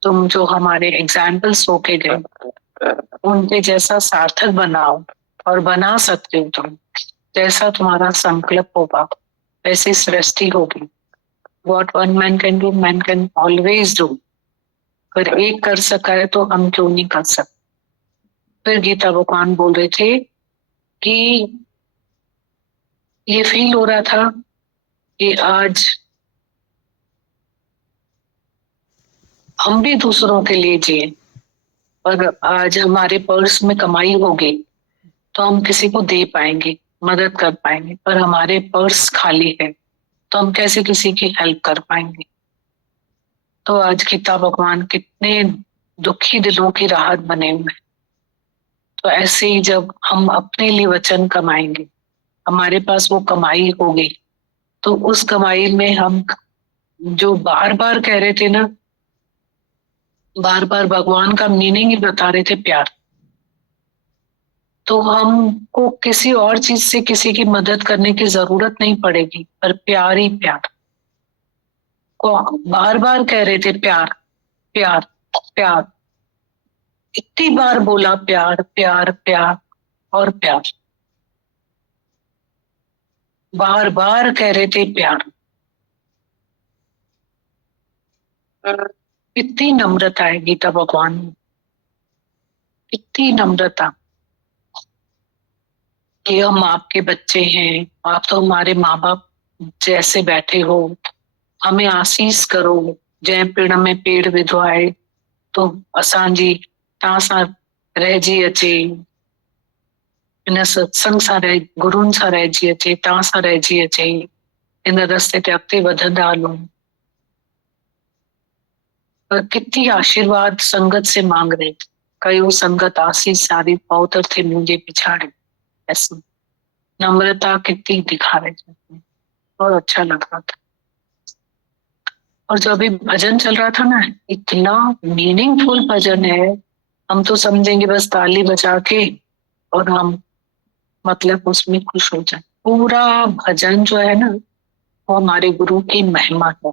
तुम जो हमारे एग्जाम्पल्स होके गए उनके जैसा सार्थक बनाओ और बना सकते हो तुम। जैसा तुम्हारा संकल्प होगा वैसी सृष्टि होगी। What one man can do, man can always do। अगर एक कर सका है तो हम क्यों नहीं कर सकते। फिर गीता भगवान बोल रहे थे कि ये फील हो रहा था कि आज हम भी दूसरों के लिए जिए, और आज हमारे पर्स में कमाई होगी तो हम किसी को दे पाएंगे, मदद कर पाएंगे। पर हमारे पर्स खाली है तो हम कैसे किसी की हेल्प कर पाएंगे। तो आज गीता भगवान कितने दुखी दिलों की राहत बने हुए। तो ऐसे ही जब हम अपने लिए वचन कमाएंगे, हमारे पास वो कमाई होगी, तो उस कमाई में हम जो बार बार कह रहे थे ना, बार बार भगवान का मीनिंग ही बता रहे थे, प्यार। तो हमको किसी और चीज से किसी की मदद करने की जरूरत नहीं पड़ेगी, पर प्यार ही प्यार को बार बार कह रहे थे, प्यार प्यार प्यार, इतनी बार बोला प्यार प्यार प्यार और प्यार, बार बार कह रहे थे प्यार। इतनी नम्रता है गीता भगवान में, इतनी नम्रता कि हम आपके बच्चे हैं, आप तो हमारे माँ बाप जैसे बैठे हो, हमें आशीष करो। जय पेड़ में पेड़ विधवाए तो असांजी तव्हां सां रहिजी अचे, इन सत्संग सां रह गुरुनि सां रहिजी अचे, तव्हां सां रहिजी अचे, इन रस्ते ते अॻिते वधंदा हलूं। पर कितनी आशीर्वाद संगत से मांग रहे, कयो संगत आशीष सारी पौतर थे मुझे पिछाड़े। ऐसी नम्रता कितनी दिखा रहे थे, बहुत अच्छा लग रहा था। और जो अभी भजन चल रहा था ना, इतना मीनिंगफुल भजन है, हम तो समझेंगे बस ताली बजा के और हम मतलब उसमें खुश हो जाए। पूरा भजन जो है ना, वो हमारे गुरु की महिमा है,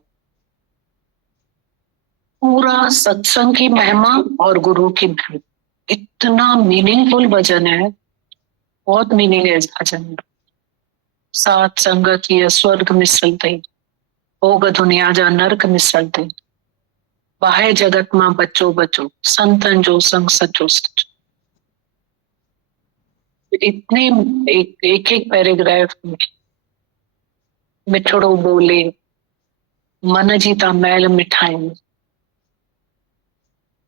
पूरा सत्संग की महिमा और गुरु की महिमा। इतना मीनिंगफुल भजन है, बहुत मीनिंग है इस भजन में। सात संगत ये स्वर्ग मिसलते, भोग दुनिया जा नरक मिसलते, बाहे जगत मां बचो बचो, संतन जो संग सचो सचो। इतने एक एक पैराग्राफ में मिठड़ो बोले, मन जी ता मैल मिठाई।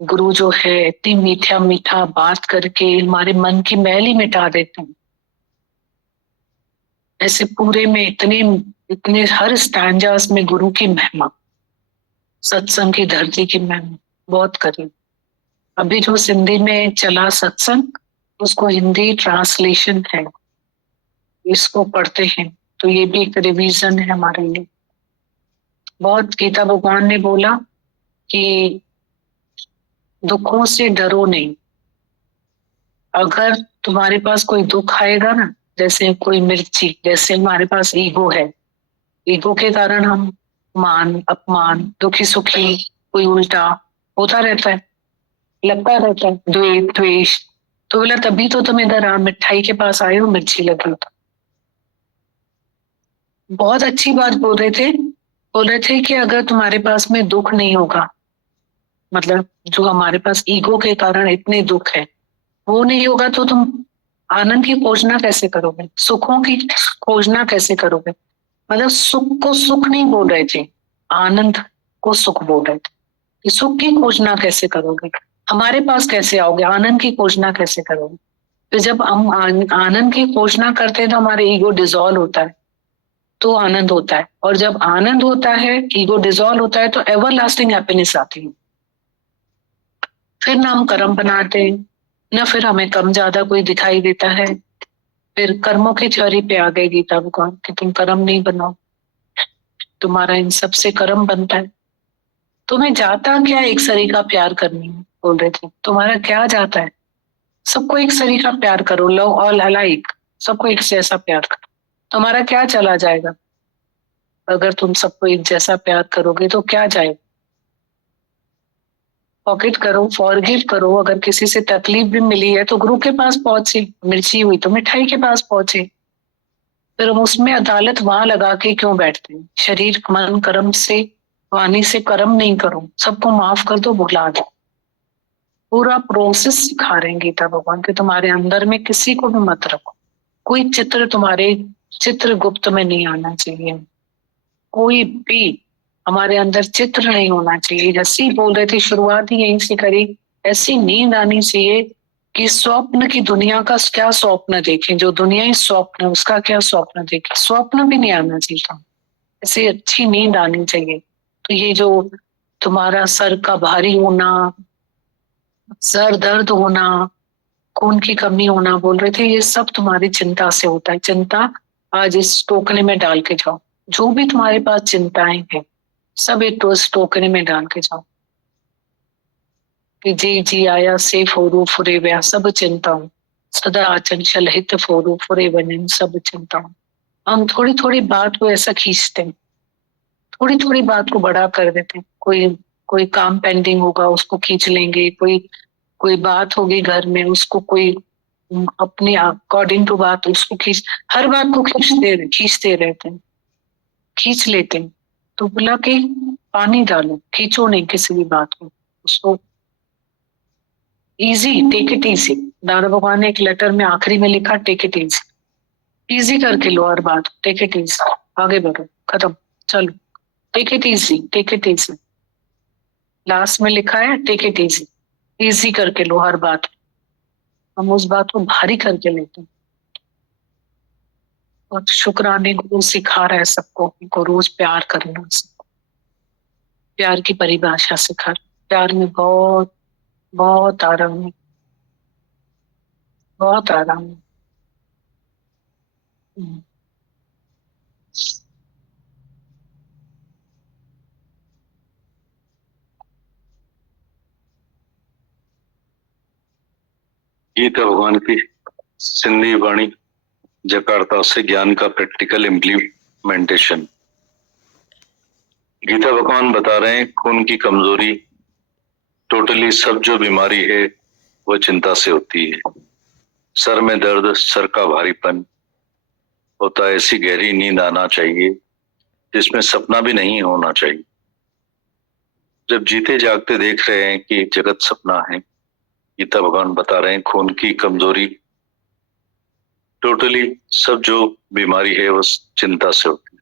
गुरु जो है इतनी मीठा मीठा बात करके हमारे मन की मैल ही मिटा देते हैं। ऐसे पूरे में इतने इतने हर स्टैंजास में गुरु की महिमा, सत्संग की धरती की महिमा बहुत करीब। अभी जो सिंधी में चला सत्संग, उसको हिंदी ट्रांसलेशन है, इसको पढ़ते हैं तो ये भी एक रिवीजन है हमारे लिए। बहुत गीता भगवान ने बोला कि दुखों से डरो नहीं। अगर तुम्हारे पास कोई दुख आएगा ना, जैसे कोई मिर्ची, जैसे हमारे पास ईगो है, ईगो के कारण हम मान अपमान दुखी सुखी कोई उल्टा होता रहता है, लगता रहता है, द्वेष। तो बोला तभी तो तुम इधर मिठाई के पास आए हो, मिर्ची लगी। बहुत अच्छी बात बोल रहे थे कि अगर तुम्हारे पास में दुख नहीं होगा, मतलब जो हमारे पास ईगो के कारण इतने दुख है वो नहीं होगा, तो तुम आनंद की खोजना कैसे करोगे, सुखों की खोजना कैसे करोगे। मतलब सुख को सुख नहीं बोल रहे थे, आनंद को सुख बोल रहे थे कि सुख की खोजना कैसे करोगे, हमारे पास कैसे आओगे, आनंद की खोजना कैसे करोगे। तो जब हम आनंद की खोजना करते हैं तो हमारे ईगो डिसॉल्व होता है, तो आनंद होता है। और जब आनंद होता है, ईगो डिसॉल्व होता है, तो एवर लास्टिंग हैप्पीनेस आती है। फिर ना हम कर्म बनाते हैं, न फिर हमें कम ज्यादा कोई दिखाई देता है। फिर कर्मों की थ्योरी पे आ गई गीता भगवान कि तुम कर्म नहीं बनाओ, तुम्हारा इन सबसे कर्म बनता है। तुम्हें जाता क्या एक सरी का प्यार करनी है, बोल रहे थे, तुम्हारा क्या जाता है। सबको एक सरी का प्यार करो, लव ऑल अलाइक, सबको एक जैसा प्यार करो, तुम्हारा क्या चला जाएगा। अगर तुम सबको एक जैसा प्यार करोगे तो क्या जाएगा। पॉकेट करो, फॉरगिव करो। अगर किसी से तकलीफ भी मिली है तो गुरु के पास पहुंचे, मिर्ची हुई तो मिठाई के पास पहुंचे। फिर हम उसमें अदालत वहां लगा के क्यों बैठते हैं। शरीर मन कर्म से वाणी से कर्म नहीं करो, सबको माफ कर दो, भुला दो। पूरा प्रोसेस सिखा रहे हैं गीता भगवान के, तुम्हारे अंदर में किसी को भी मत रखो। कोई चित्र तुम्हारे चित्र गुप्त में नहीं आना चाहिए, कोई भी हमारे अंदर चित्र नहीं होना चाहिए। जैसी बोल रहे थे, शुरुआत ही यहीं से करी, ऐसी नींद आनी चाहिए कि स्वप्न की दुनिया का क्या स्वप्न देखें, जो दुनिया ही स्वप्न है उसका क्या स्वप्न देखें, स्वप्न भी नहीं आना चाहिए था। ऐसी अच्छी नींद आनी चाहिए। तो ये जो तुम्हारा सर का भारी होना, सर दर्द होना, खून की कमी होना, बोल रहे थे ये सब तुम्हारी चिंता से होता है। चिंता आज इस टोकने में डाल के जाओ, जो भी तुम्हारे पास चिंताएं हैं सब एक टोकरे में डाल के जाओ कि जी जी आया से फोरू फुरे व्या सब चिंताओं सदा अचंचल हित फोरू फुरे बने सब चिंताओं। हम थोड़ी थोड़ी बात को ऐसा खींचते हैं, थोड़ी थोड़ी बात को बड़ा कर देते हैं। कोई काम पेंडिंग होगा उसको खींच लेंगे, कोई बात होगी घर में उसको कोई अपने अकॉर्डिंग टू बात उसको हर बात को खींचते रहते हैं, खींच लेते हैं। तो बोला कि पानी डालो, खींचो नहीं किसी भी बात को, उसको इजी, टेक इट इजी। दादा भगवान ने एक लेटर में आखिरी में लिखा टेक इट इजी करके लो हर बात, टेक इट इजी, आगे बढ़ो, खत्म, चलो, take it easy, take it easy. Last में लिखा है टेक इट इजी, इजी करके लो हर बात। हम उस बात को भारी करके लेते हैं। और शुक्राने गुरु सिखा रहा है सबको को रोज प्यार करना, सबको प्यार की परिभाषा सिखा। प्यार में बहुत बहुत आराम है, बहुत आराम है। गीता भगवान की सिंधी वाणी जकार्ता से ज्ञान का प्रैक्टिकल इम्प्लीमेंटेशन। गीता भगवान बता रहे हैं खून की कमजोरी, टोटली सब जो बीमारी है वो चिंता से होती है। सर में दर्द, सर का भारीपन होता है, ऐसी गहरी नींद आना चाहिए जिसमें सपना भी नहीं होना चाहिए। जब जीते जागते देख रहे हैं कि जगत सपना है, गीता भगवान बता रहे हैं खून की कमजोरी, टोटली सब जो बीमारी है वो चिंता से होती है।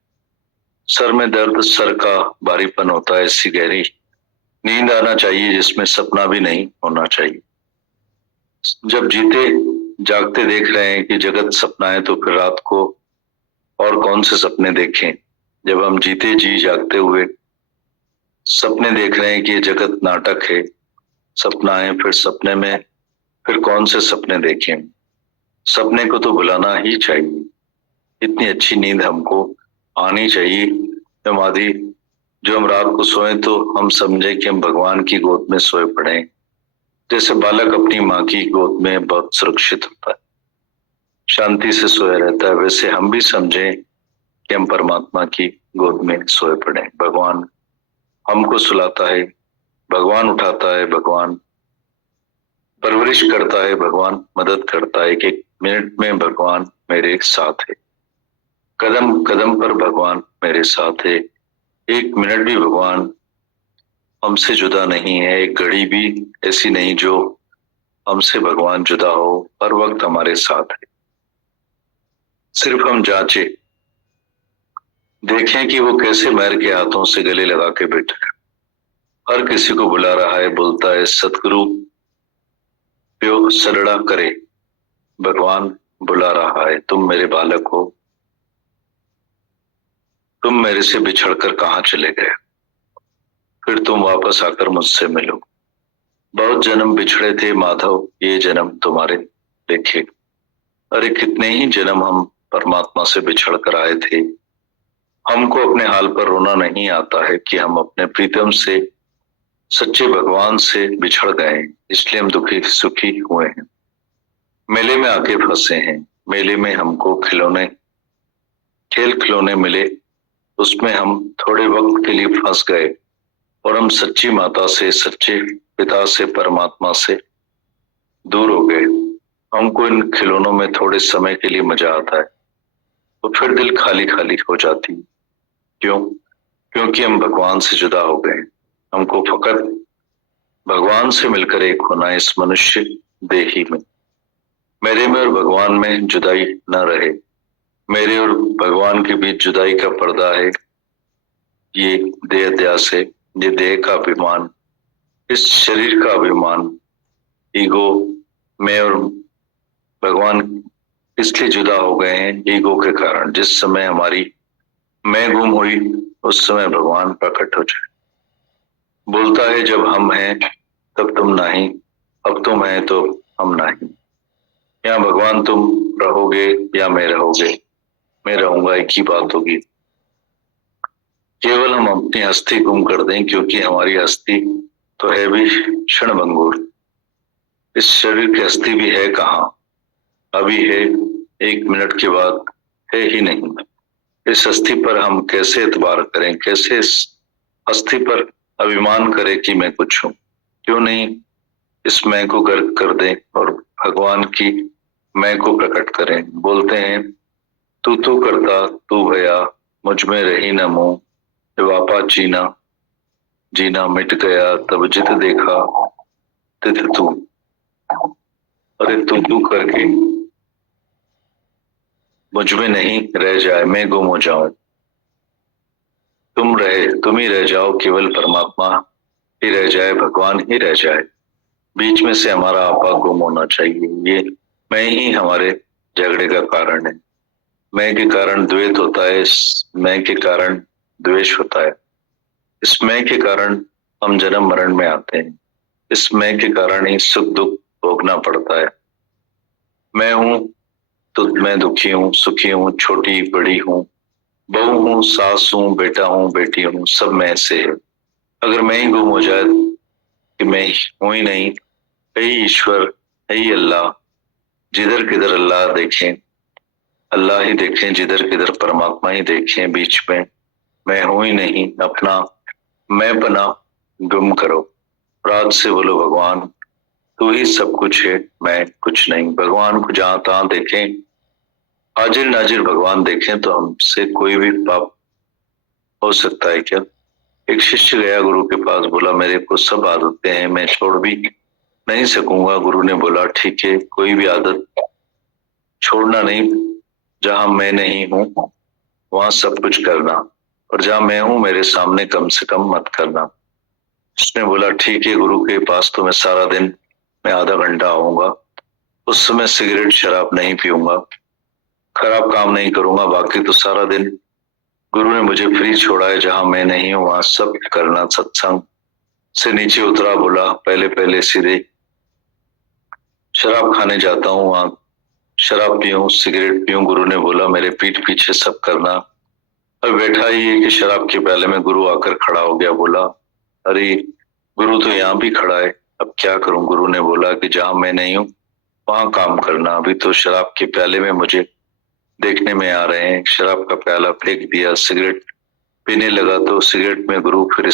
सर में दर्द, सर का भारीपन होता है, ऐसी गहरी नींद आना चाहिए जिसमें सपना भी नहीं होना चाहिए। जब जीते जागते देख रहे हैं कि जगत सपना है, तो फिर रात को और कौन से सपने देखें। जब हम जीते जी जागते हुए सपने देख रहे हैं कि ये जगत नाटक है, सपना है, फिर सपने में फिर कौन से सपने देखें। सपने को तो भुलाना ही चाहिए। इतनी अच्छी नींद हमको आनी चाहिए हमारी, जो हम रात को सोए तो हम समझे कि हम भगवान की गोद में सोए पड़े। जैसे बालक अपनी माँ की गोद में बहुत सुरक्षित होता है, शांति से सोया रहता है, वैसे हम भी समझें कि हम परमात्मा की गोद में सोए पड़े। भगवान हमको सुलाता है, भगवान उठाता है, भगवान परवरिश करता है, भगवान मदद करता है। कि एक मिनट में भगवान मेरे साथ है, कदम कदम पर भगवान मेरे साथ है। एक मिनट भी भगवान हमसे जुदा नहीं है, एक घड़ी भी ऐसी नहीं जो हमसे भगवान जुदा हो, हर वक्त हमारे साथ है। सिर्फ हम जांचे देखें कि वो कैसे महर के हाथों से गले लगा के बैठा है, हर किसी को बुला रहा है, बोलता है सतगुरु प्यो सरड़ा करे। भगवान बुला रहा है, तुम मेरे बालक हो, तुम मेरे से बिछड़कर कहाँ चले गए, फिर तुम वापस आकर मुझसे मिलो। बहुत जन्म बिछड़े थे माधव, ये जन्म तुम्हारे देखे। अरे कितने ही जन्म हम परमात्मा से बिछड़ कर आए थे। हमको अपने हाल पर रोना नहीं आता है कि हम अपने प्रीतम से, सच्चे भगवान से बिछड़ गए, इसलिए हम दुखी सुखी हुए हैं, मेले में आके फंसे हैं। मेले में हमको खिलौने, खेल खिलौने मिले, उसमें हम थोड़े वक्त के लिए फंस गए और हम सच्ची माता से, सच्चे पिता से, परमात्मा से दूर हो गए। हमको इन खिलौनों में थोड़े समय के लिए मजा आता है, तो फिर दिल खाली खाली हो जाती। क्यों? क्योंकि हम भगवान से जुदा हो गए। हमको फकत भगवान से मिलकर एक होना, इस मनुष्य देही में। मेरे में और भगवान में जुदाई न रहे। मेरे और भगवान के बीच जुदाई का पर्दा है, ये देह ध्यास है, ये देह का अभिमान, इस शरीर का अभिमान, ईगो। मैं और भगवान इसलिए जुदा हो गए हैं ईगो के कारण। जिस समय हमारी मैं गुम हुई, उस समय भगवान प्रकट हो जाए। बोलता है जब हम हैं तब तुम नहीं, अब तुम हैं तो हम नहीं। या भगवान तुम रहोगे या मैं रहोगे, मैं रहूंगा, एक ही बात होगी। केवल हम अपनी हस्ती गुम कर दें, क्योंकि हमारी हस्ती तो है भी क्षणभंगुर। इस शरीर की हस्ती भी है कहाँ, अभी है, 1 मिनट के बाद है ही नहीं। इस अस्थि पर हम कैसे एतबार करें, कैसे इस अस्थि पर अभिमान करें कि मैं कुछ हूं? क्यों नहीं इस मैं को गर्क कर दें और भगवान की मैं को प्रकट करें। बोलते हैं तू करता तू भया, मुझ में रही न मोह, जब आपा जीना जीना मिट गया, तब जित देखा तित तू। अरे तू करके मुझ में नहीं रह जाए, मैं गुम हो जाऊं, तुम ही रह जाओ, केवल परमात्मा ही रह जाए, भगवान ही रह जाए। बीच में से हमारा आपा गुम होना चाहिए। ये मैं ही हमारे झगड़े का कारण है। मैं के कारण द्वेष होता है, इस मैं के कारण द्वेष होता है। इस मैं के कारण हम जन्म मरण में आते हैं। इस मैं के कारण ही सुख दुख भोगना पड़ता है। मैं हूं तो मैं दुखी हूँ, सुखी हूँ, छोटी बड़ी हूँ, बहू हूँ, सास हूँ, बेटा हूँ, बेटी हूँ, सब मैं से है। अगर मैं ही गुम हो जाए कि मैं हूं ही नहीं, है ही ईश्वर, है ही अल्लाह, जिधर किधर अल्लाह देखें, अल्लाह ही देखें, जिधर किधर परमात्मा ही देखें, बीच में मैं हूं ही नहीं, अपना मैं पना गुम करो। रात से बोलो भगवान तू ही सब कुछ है, मैं कुछ नहीं। भगवान को जहां तहां देखें, हाजिर नाजिर भगवान देखें तो हमसे कोई भी पाप हो सकता है क्या? एक शिष्य गया गुरु के पास, बोला मेरे को सब आदतें हैं, मैं छोड़ भी नहीं सकूंगा। गुरु ने बोला ठीक है, कोई भी आदत छोड़ना नहीं, जहां मैं नहीं हूं वहां सब कुछ करना, और जहां मैं हूं मेरे सामने कम से कम मत करना। उसने बोला ठीक है गुरु के पास तो मैं सारा दिन मैं आधा घंटा आऊंगा, उस समय सिगरेट शराब नहीं पीऊंगा, खराब काम नहीं करूंगा, बाकी तो सारा दिन गुरु ने मुझे फ्री छोड़ा है, जहां मैं नहीं हूं वहां सब करना। सत्संग से नीचे उतरा, बोला पहले पहले सीधे शराब खाने जाता हूँ, वहां शराब पीऊं, सिगरेट पीऊं। गुरु ने बोला मेरे पीठ पीछे सब करना। अब बैठा ही है कि शराब के पहले में गुरु आकर खड़ा हो गया, बोला अरे गुरु तो यहाँ भी खड़ा है, अब क्या करूं? गुरु ने बोला कि जहां मैं नहीं हूं वहां काम करना। अभी तो शराब के प्याले में मुझे देखने में आ रहे हैं, शराब का प्याला फेंक दिया, सिगरेट पीने लगा तो सिगरेट में गुरु, फिर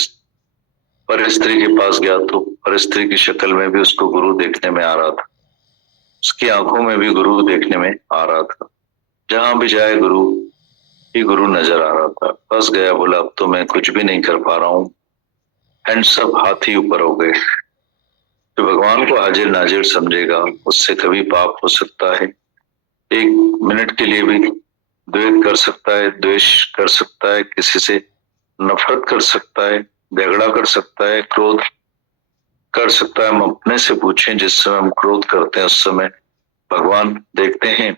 पर स्त्री के पास गया तो पर स्त्री की शक्ल में भी उसको गुरु देखने में आ रहा था, उसकी आंखों में भी गुरु देखने में आ रहा था, जहां भी जाए गुरु ही गुरु नजर आ रहा था। फंस गया, बोला अब तो मैं कुछ भी नहीं कर पा रहा हूँ, एंड सब हाथ ही ऊपर हो गए। जो भगवान को हाजिर नाजिर समझेगा उससे कभी पाप हो सकता है? 1 मिनट के लिए भी द्वेष कर सकता है, द्वेष कर सकता है, किसी से नफरत कर सकता है, झगड़ा कर सकता है, क्रोध कर सकता है। हम अपने से पूछें, जिस समय हम क्रोध करते हैं उस समय भगवान देखते हैं?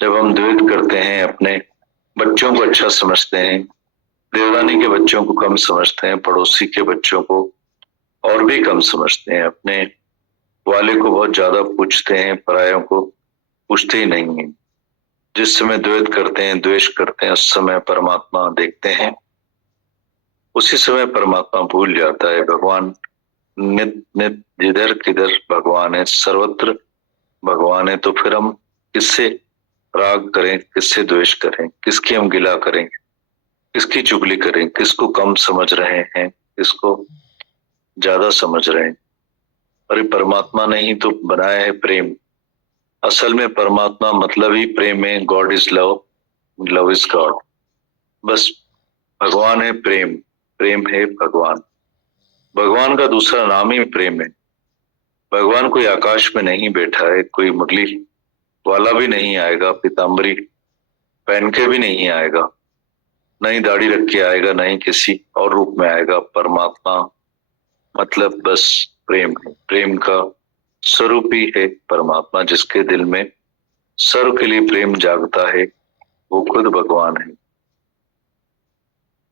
जब हम द्वेष करते हैं, अपने बच्चों को अच्छा समझते हैं, देवरानी के बच्चों को कम समझते हैं, पड़ोसी के बच्चों को और भी कम समझते हैं, अपने वाले को बहुत ज्यादा पूछते हैं, परायों को पूछते ही नहीं है। जिस समय द्वेष करते हैं, द्वेष करते हैं, उस समय परमात्मा देखते हैं, उसी समय परमात्मा भूल जाता है। भगवान नित नित जिधर किधर भगवान है, सर्वत्र भगवान है, तो फिर हम किससे राग करें, किससे द्वेष करें, किसकी हम गिला करें, किसकी चुगली करें, किसको कम समझ रहे हैं, किसको ज्यादा समझ रहे हैं? अरे परमात्मा ने ही तो बनाया है प्रेम। असल में परमात्मा मतलब ही प्रेम है। God is love, love is God. बस भगवान है प्रेम, प्रेम है भगवान। भगवान का दूसरा नाम ही प्रेम है। भगवान कोई आकाश में नहीं बैठा है, कोई मुरली वाला भी नहीं आएगा, पीताम्बरी पहन के भी नहीं आएगा, नहीं दाढ़ी रख के आएगा, नहीं किसी और रूप में आएगा। परमात्मा मतलब बस प्रेम है, प्रेम का स्वरूप ही है परमात्मा। जिसके दिल में सर्व के लिए प्रेम जागता है वो खुद भगवान है।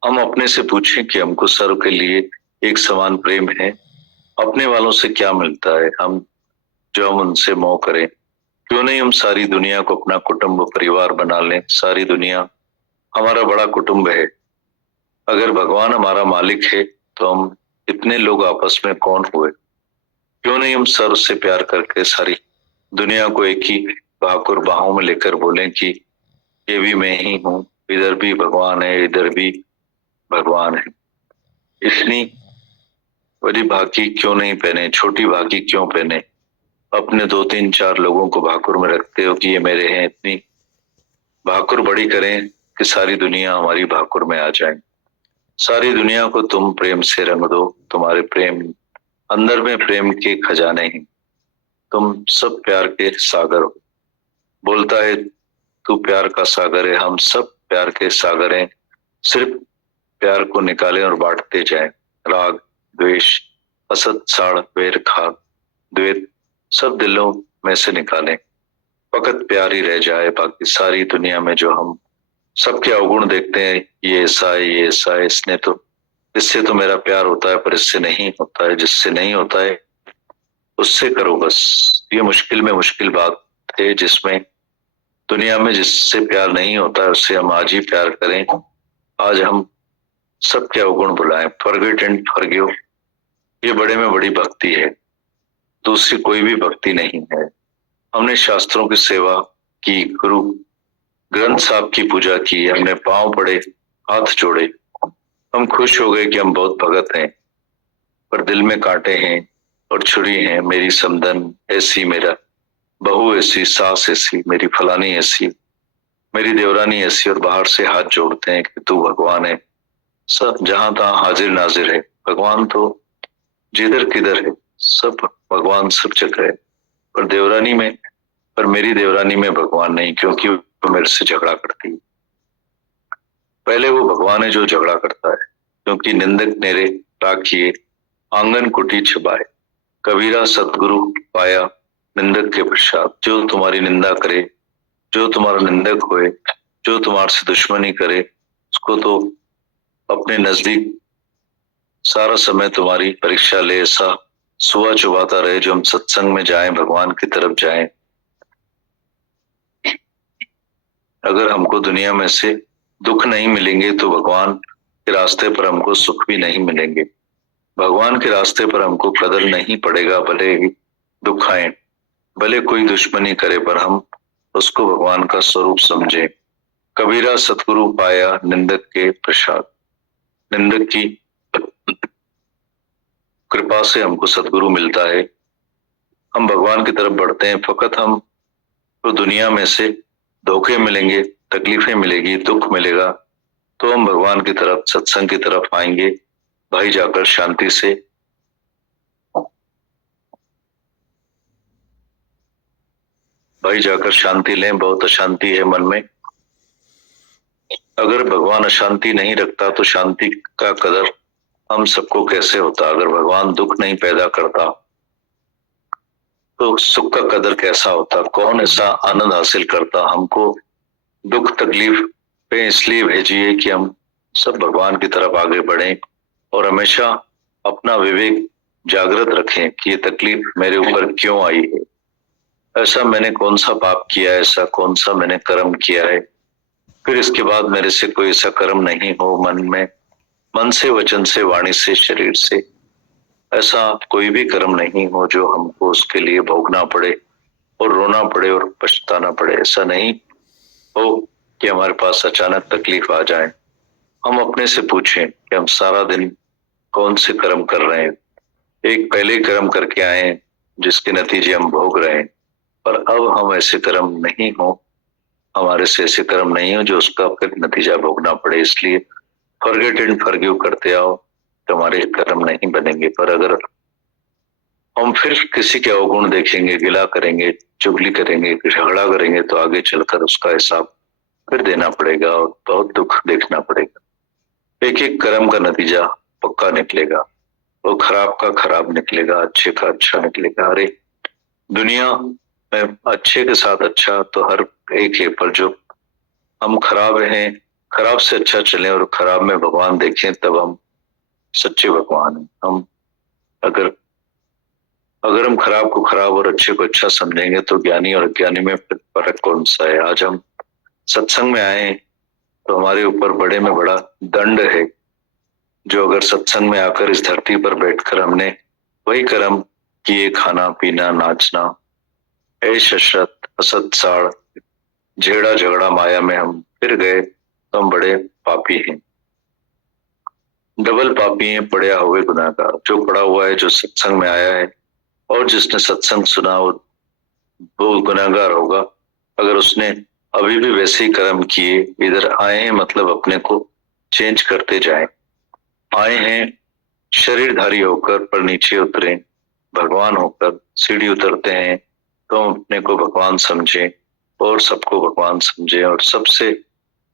हम अपने से पूछें कि हमको सर्व के लिए एक समान प्रेम है, अपने वालों से क्या मिलता है? हम उनसे मोह करें। क्यों नहीं हम सारी दुनिया को अपना कुटुंब परिवार बना लें? सारी दुनिया हमारा बड़ा कुटुंब है। अगर भगवान हमारा मालिक है तो हम इतने लोग आपस में कौन हुए? क्यों नहीं हम सर्व से प्यार करके सारी दुनिया को एक ही भाकुर बाहों में लेकर बोलें कि ये भी मैं ही हूँ, इधर भी भगवान है, इधर भी भगवान है। इतनी बड़ी भाकी क्यों नहीं पहने, छोटी भाकी क्यों पहने? अपने 2-3-4 लोगों को भाकुर में रखते हो कि ये मेरे हैं। इतनी भाकुर बड़ी करें कि सारी दुनिया हमारी भाकुर में आ जाए। सारी दुनिया को तुम प्रेम से रंग दो। तुम्हारे प्रेम अंदर में प्रेम के खजाने हैं। तुम सब प्यार के सागर हो। बोलता है तू प्यार का सागर है, हम सब प्यार के सागर हैं। सिर्फ प्यार को निकालें और बांटते जाएं। राग, द्वेष, असत, साड़, वैर, खाग, द्वेष सब दिलों में से निकालें। फकत प्यार ही रह जाए। बाकी सारी दुनिया में जो हम सबके अवगुण देखते हैं, ये ऐसा है, ये ऐसा है, इससे तो मेरा प्यार होता है, पर इससे नहीं होता है। जिससे नहीं होता है उससे करो बस। ये मुश्किल में मुश्किल बात है, जिसमें दुनिया में जिससे प्यार नहीं होता है उससे हम आज ही प्यार करें। आज हम सबके अवगुण बुलाएं। फॉरगेट एंड फॉरगिव, ये बड़े में बड़ी भक्ति है, दूसरी कोई भी भक्ति नहीं है। हमने शास्त्रों की सेवा की, गुरु ग्रंथ साहब की पूजा की, हमने पांव पड़े, हाथ जोड़े। हम खुश हो गए कि हम बहुत भगत हैं, पर दिल में कांटे हैं और छुरी है। मेरी समधन ऐसी, मेरा बहू ऐसी, सास ऐसी, मेरी फलानी ऐसी, मेरी देवरानी ऐसी, और बाहर से हाथ जोड़ते हैं कि तू भगवान है। सब जहां तहां हाजिर नाजिर है। भगवान तो जिधर किधर है, सब भगवान सब जगह है। पर मेरी देवरानी में भगवान नहीं, क्योंकि वो मेरे से झगड़ा करती है। पहले वो भगवान है जो झगड़ा करता है, क्योंकि निंदक नेरे राखिए, आंगन कुटी छुपाए। कबीरा सतगुरु पाया निंदक के प्रसाद। जो तुम्हारी निंदा करे, जो तुम्हारा निंदक होए, जो तुम्हारे से दुश्मनी करे, उसको तो अपने नजदीक सारा समय तुम्हारी परीक्षा ले, ऐसा सुआ चुबाता रहे। जो हम सत्संग में जाएं, भगवान की तरफ जाएं। अगर हमको दुनिया में से दुख नहीं मिलेंगे तो भगवान के रास्ते पर हमको सुख भी नहीं मिलेंगे। भगवान के रास्ते पर हमको कदर नहीं पड़ेगा, भले ही दुख आए, भले कोई दुश्मनी करे, पर हम उसको भगवान का स्वरूप समझे। कबीरा सतगुरु पाया निंदक के प्रसाद। निंदक की कृपा से हमको सतगुरु मिलता है, हम भगवान की तरफ बढ़ते हैं। फकत हम तो दुनिया में से धोखे मिलेंगे, तकलीफें मिलेगी, दुख मिलेगा, तो हम भगवान की तरफ, सत्संग की तरफ आएंगे। भाई जाकर शांति से शांति लें। बहुत अशांति है मन में। अगर भगवान अशांति नहीं रखता तो शांति का कदर हम सबको कैसे होता? अगर भगवान दुख नहीं पैदा करता तो सुख का कदर कैसा होता? कौन ऐसा आनंद हासिल करता? हमको दुख तकलीफ पे इसलिए भेजिए कि हम सब भगवान की तरफ आगे बढ़ें और हमेशा अपना विवेक जागृत रखें कि ये तकलीफ मेरे ऊपर क्यों आई है, ऐसा मैंने कौन सा पाप किया है, ऐसा कौन सा मैंने कर्म किया है। फिर इसके बाद मेरे से कोई ऐसा कर्म नहीं हो, मन से, वचन से, वाणी से, शरीर से ऐसा कोई भी कर्म नहीं हो जो हमको उसके लिए भोगना पड़े और रोना पड़े और पछताना पड़े। ऐसा नहीं हो कि हमारे पास अचानक तकलीफ आ जाए। हम अपने से पूछें कि हम सारा दिन कौन से कर्म कर रहे हैं। एक पहले कर्म करके आए जिसके नतीजे हम भोग रहे हैं, पर अब हम ऐसे कर्म नहीं हो, हमारे से ऐसे कर्म नहीं हो जो उसका फिर नतीजा भोगना पड़े। इसलिए फॉरगेट एंड फॉरगिव करते आओ तो हमारे कर्म नहीं बनेंगे। पर अगर हम फिर किसी के अवगुण देखेंगे, गिला करेंगे, चुगली करेंगे, झगड़ा करेंगे, तो आगे चलकर उसका हिसाब फिर देना पड़ेगा और बहुत दुख देखना पड़ेगा। एक एक कर्म का नतीजा पक्का निकलेगा, वो खराब का खराब निकलेगा, अच्छे का अच्छा निकलेगा। अरे दुनिया में अच्छे के साथ अच्छा तो हर एक है, पर जो हम खराब हैं, खराब से अच्छा चलें और खराब में भगवान देखें, तब हम सच्चे भगवान हैं। हम अगर हम खराब को खराब और अच्छे को अच्छा समझेंगे तो ज्ञानी और अज्ञानी में फर्क कौन सा है? आज हम सत्संग में आए तो हमारे ऊपर बड़े में बड़ा दंड है, जो अगर सत्संग में आकर इस धरती पर बैठकर हमने वही कर्म किए, खाना पीना, नाचना, ऐश अशरत, असत साड़ झेड़ा झगड़ा माया में हम फिर गए तो हम बड़े पापी हैं, डबल पापी हैं, पड़े हुए गुनाहगार। जो पड़ा हुआ है, जो सत्संग में आया है और जिसने सत्संग सुना वो गुनाहगार होगा। अगर उसने अभी भी वैसे ही कर्म किए, इधर आए हैं मतलब अपने को चेंज करते जाएं। आए हैं शरीरधारी होकर पर नीचे उतरे भगवान होकर, सीढ़ी उतरते हैं तो हम अपने को भगवान समझें और सबको भगवान समझें और सबसे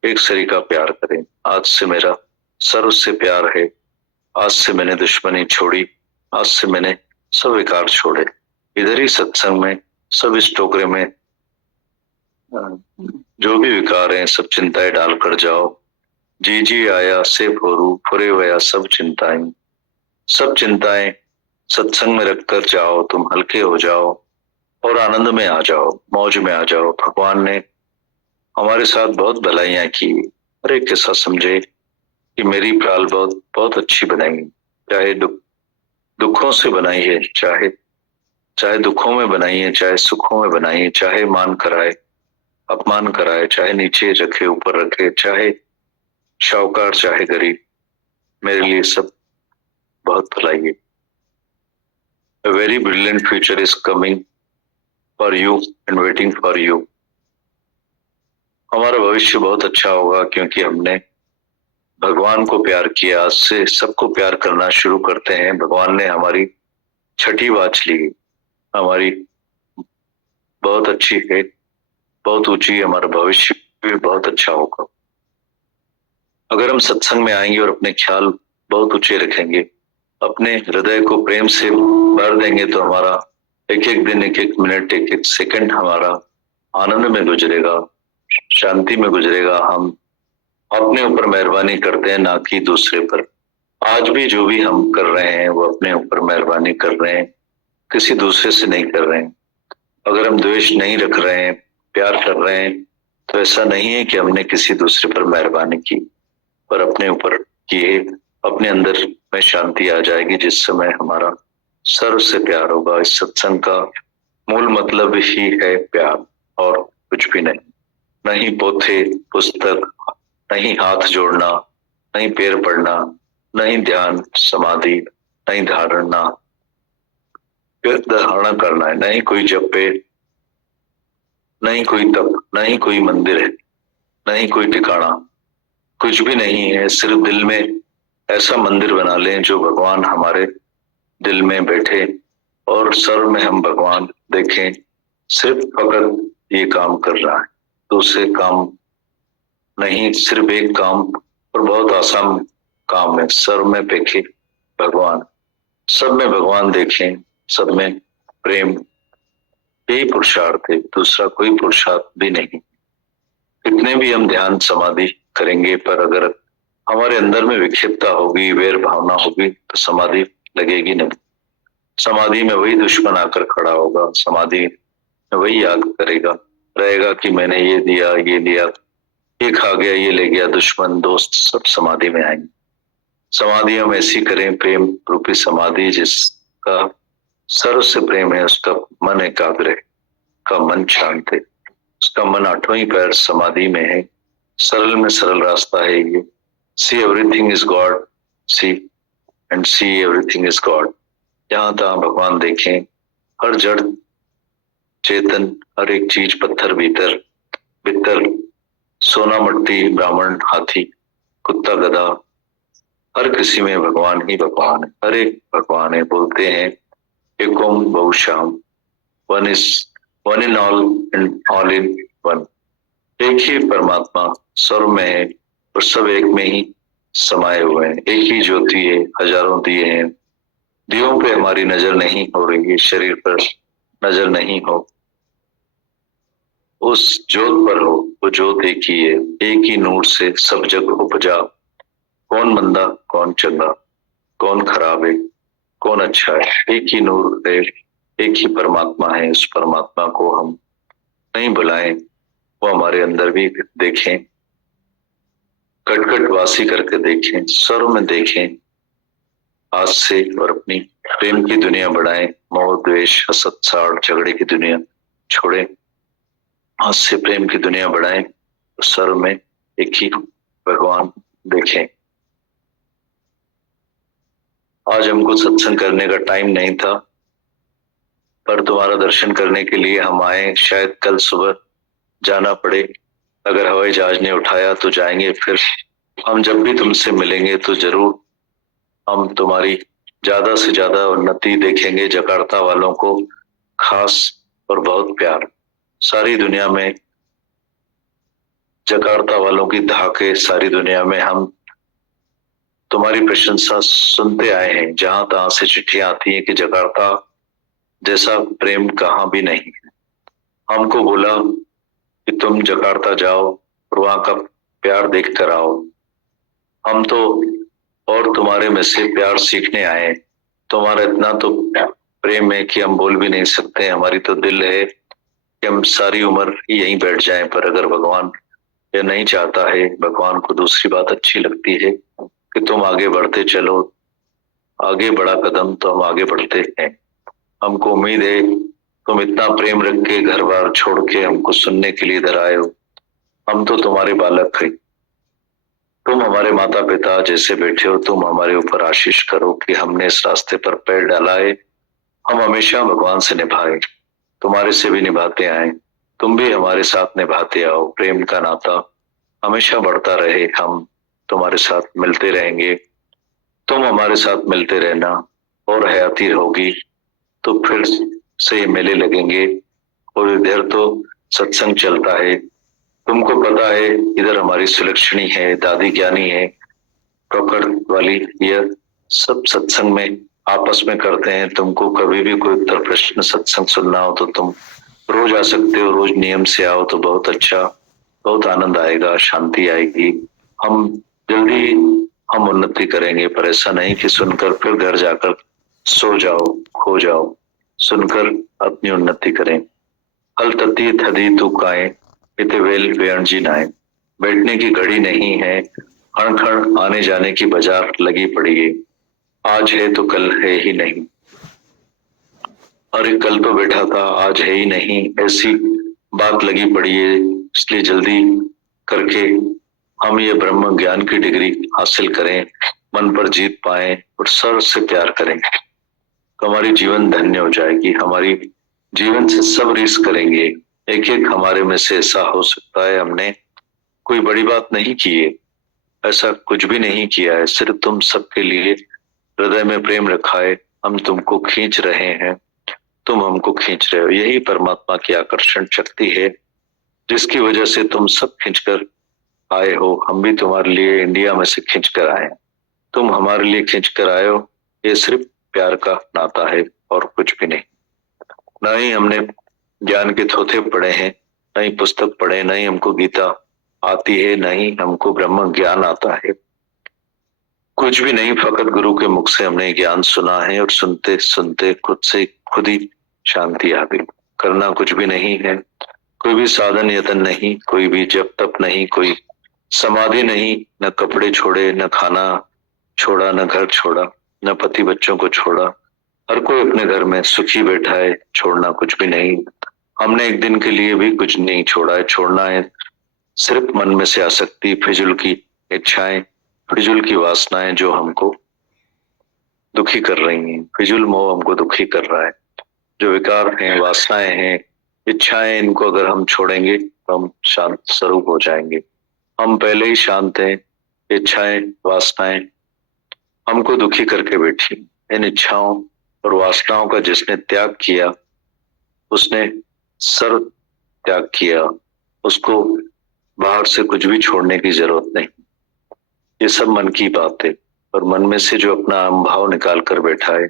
एक सरी का प्यार करें। आज से मेरा सर्व से प्यार है, आज से मैंने दुश्मनी छोड़ी, आज से मैंने सब विकार छोड़े। इधर ही सत्संग में सब इस टोकरे में जो भी विकार हैं सब चिंताएं डालकर जाओ। जी जी आया से फोरू फुरे वया सब चिंताएं, सब चिंताएं सत्संग में रखकर जाओ, तुम हल्के हो जाओ और आनंद में आ जाओ, मौज में आ जाओ। भगवान ने हमारे साथ बहुत भलाइयां की, हर एक ऐसा समझे कि मेरी प्राल बहुत बहुत अच्छी बनाई, चाहे दुखों से बनाई है, चाहे दुखों में बनाई है, चाहे सुखों में बनाई है, चाहे मान कराए अपमान कराए, चाहे नीचे रखे ऊपर रखे, चाहे शाहूकार चाहे गरीब, मेरे लिए सब बहुत भलाई है। A very brilliant future is coming for you and waiting for you. हमारा भविष्य बहुत अच्छा होगा क्योंकि हमने भगवान को प्यार किया। आज से सबको प्यार करना शुरू करते हैं। भगवान ने हमारी छठी बात ली, हमारी बहुत अच्छी है, बहुत ऊंची, हमारा भविष्य भी बहुत अच्छा होगा। अगर हम सत्संग में आएंगे और अपने ख्याल बहुत ऊंचे रखेंगे, अपने हृदय को प्रेम से भर देंगे तो हमारा एक एक दिन, एक एक मिनट, एक एक सेकंड हमारा आनंद में गुजरेगा, शांति में गुजरेगा। हम अपने ऊपर मेहरबानी करते हैं, ना कि दूसरे पर। आज भी जो भी हम कर रहे हैं वो अपने ऊपर मेहरबानी कर रहे हैं, किसी दूसरे से नहीं कर रहे हैं। अगर हम द्वेष नहीं रख रहे हैं, प्यार कर रहे हैं, तो ऐसा नहीं है कि हमने किसी दूसरे पर मेहरबानी की, पर अपने ऊपर किए। अपने अंदर में शांति आ जाएगी जिस समय हमारा सर्व से प्यार होगा। इस सत्संग का मूल मतलब ही है प्यार और कुछ भी नहीं। नहीं पोथे पुस्तक, नहीं हाथ जोड़ना, नहीं पैर पड़ना, नहीं ध्यान समाधि, नहीं धारणा धारणा करना है, नहीं कोई जपे, नहीं कोई तप, नहीं कोई मंदिर है, नहीं कोई ठिकाना, कुछ भी नहीं है। सिर्फ दिल में ऐसा मंदिर बना लें जो भगवान हमारे दिल में बैठे और सर्व में हम भगवान देखें। सिर्फ फकत ये काम कर रहा है, दूसरे काम नहीं, सिर्फ एक काम और बहुत आसान काम है। सर्व में देखें भगवान, सब में भगवान देखें, सब में प्रेम, यही पुरुषार्थ है, दूसरा कोई पुरुषार्थ भी नहीं। कितने भी हम ध्यान समाधि करेंगे, पर अगर हमारे अंदर में विक्षिप्तता होगी, वैर भावना होगी, तो समाधि लगेगी नहीं। समाधि में वही दुश्मन आकर खड़ा होगा, समाधि में वही याद करेगा रहेगा कि मैंने ये दिया, ये लिया, ये खा गया, ये ले गया। दुश्मन दोस्त सब समाधि में आएंगे। समाधि हम ऐसी करें, प्रेम रूपी समाधि, जिसका सर्व से प्रेम है, उसका मन एकाग्र है, का मन शांत है, उसका मन आठों पैर समाधि में है। सरल में सरल रास्ता है ये। See everything is God, see and see everything is God. जहां तहां भगवान देखें, हर जड़ चेतन, हर एक चीज, पत्थर भीतर भीतर, सोना मट्टी, ब्राह्मण हाथी, कुत्ता गधा, हर किसी में भगवान ही भगवान है, हर एक भगवान है। बोलते हैं एक ओम बहुश्याम, one in all and all in one. एक ही परमात्मा सर्व में है और सब एक में ही समाये हुए हैं। एक ही ज्योति है, हजारों दिए हैं। दियों पे हमारी नजर नहीं हो रही है, शरीर पर नजर नहीं हो, उस ज्योत पर हो। वो ज्योत एक ही है, एक ही नूर से सब जग उपजा। कौन मंदा, कौन चंगा, कौन खराब है, कौन अच्छा है, एक ही नूर है, एक ही परमात्मा है। उस परमात्मा को हम नहीं बुलाएं, वो हमारे अंदर भी देखें, कटकट वासी करके देखें, सर्व में देखें आज से, और अपनी प्रेम की दुनिया बढ़ाएं। मोह द्वेष हसद साड़ झगड़े की दुनिया छोड़ें हास्य प्रेम की दुनिया बढ़ाएं, तो सर्व में एक ही भगवान देखें। आज हमको सत्संग करने का टाइम नहीं था, पर तुम्हारा दर्शन करने के लिए हम आए। शायद कल सुबह जाना पड़े, अगर हवाई जहाज ने उठाया तो जाएंगे। फिर हम जब भी तुमसे मिलेंगे तो जरूर हम तुम्हारी ज्यादा से ज्यादा उन्नति देखेंगे। जकार्ता वालों को खास और बहुत प्यार। सारी दुनिया में जकार्ता वालों की धाके, सारी दुनिया में हम तुम्हारी प्रशंसा सुनते आए हैं। जहां तहां से चिट्ठियां आती हैं कि जकार्ता जैसा प्रेम कहां भी नहीं है। हमको बोला कि तुम जकार्ता जाओ और वहां का प्यार देख कर आओ। हम तो और तुम्हारे में से प्यार सीखने आए। तुम्हारा इतना तो प्रेम है कि हम बोल भी नहीं सकते। हमारी तो दिल है कि हम सारी उम्र यहीं बैठ जाएं, पर अगर भगवान ये नहीं चाहता है, भगवान को दूसरी बात अच्छी लगती है कि तुम आगे बढ़ते चलो। आगे बढ़ा कदम तो हम आगे बढ़ते हैं। हमको उम्मीद है तुम इतना प्रेम रख के घर बार छोड़ के हमको सुनने के लिए इधर आए हो। हम तो तुम्हारे बालक हैं। तुम हमारे माता पिता जैसे बैठे हो। तुम हमारे ऊपर आशीष करो कि हमने इस रास्ते पर पैर डाला है, हम हमेशा भगवान से निभाए, तुम्हारे से भी निभाते आए। तुम भी हमारे साथ निभाते आओ। प्रेम का नाता हमेशा बढ़ता रहे। हम तुम्हारे साथ मिलते रहेंगे, तुम हमारे साथ मिलते रहना, और हयाती होगी तो फिर से मेले लगेंगे। और इधर तो सत्संग चलता है। तुमको पता है इधर हमारी सुलक्षणी है, दादी ज्ञानी है, प्रकट वाली, यह सब सत्संग में आपस में करते हैं। तुमको कभी भी कोई उत्तर प्रश्न सत्संग सुनना हो तो तुम रोज आ सकते हो। रोज नियम से आओ तो बहुत अच्छा, बहुत आनंद आएगा, शांति आएगी। हम जल्दी हम उन्नति करेंगे, पर ऐसा नहीं कि सुनकर फिर घर जाकर सो जाओ, खो जाओ। सुनकर अपनी उन्नति करें। हल तती थदी तू काए इते वेल बेअण जी नाए। बैठने की घड़ी नहीं है, क्षण क्षण आने जाने की बाजार लगी पड़ी है। आज है तो कल है ही नहीं। अरे कल तो बैठा था, आज है ही नहीं, ऐसी बात लगी पड़ी है। इसलिए जल्दी करके हम ये ब्रह्म ज्ञान की डिग्री हासिल करें, मन पर जीत पाए और सर्व से प्यार करें, तो हमारी जीवन धन्य हो जाएगी। हमारी जीवन से सब रीस करेंगे। एक एक हमारे में से ऐसा हो सकता है हमने कोई बड़ी बात नहीं की है, ऐसा कुछ भी नहीं किया है, सिर्फ तुम सबके लिए हृदय में प्रेम रखा है। हम तुमको खींच रहे हैं, तुम हमको खींच रहे हो। यही परमात्मा की आकर्षण शक्ति है जिसकी वजह से तुम सब खींचकर आए हो। हम भी तुम्हारे लिए इंडिया में से खींच कर आए, तुम हमारे लिए खींच कर आए हो। ये सिर्फ प्यार का नाता है और कुछ भी नहीं। न ही हमने ज्ञान के थोथे पढ़े हैं, न ही पुस्तक पढ़े, न ही हमको गीता आती है, न ही हमको ब्रह्म ज्ञान आता है। कुछ भी नहीं, फकत गुरु के मुख से हमने ज्ञान सुना है और सुनते सुनते खुद ही शांति आ गई। करना कुछ भी नहीं है, कोई भी साधन यतन नहीं, कोई भी जप तप नहीं, कोई समाधि नहीं, न कपड़े छोड़े, न खाना छोड़ा, न घर छोड़ा, न पति बच्चों को छोड़ा। हर कोई अपने घर में सुखी बैठा है, छोड़ना कुछ भी नहीं। हमने एक दिन के लिए भी कुछ नहीं छोड़ा है। छोड़ना है सिर्फ मन में से आसक्ति, फिजूल की इच्छाएं, फिजूल की वासनाएं जो हमको दुखी कर रही हैं। फिजूल मोह हमको दुखी कर रहा है। जो विकार हैं, वासनाएं हैं, इच्छाएं, इनको अगर हम छोड़ेंगे तो हम शांत स्वरूप हो जाएंगे। हम पहले ही शांत हैं। इच्छाएं, वासनाएं हमको दुखी करके बैठी। इन इच्छाओं और वासनाओं का जिसने त्याग किया उसने सर्व त्याग किया। उसको बाहर से कुछ भी छोड़ने की जरूरत नहीं। ये सब मन की बात है। और मन में से जो अपना अहंभाव निकाल कर बैठा है,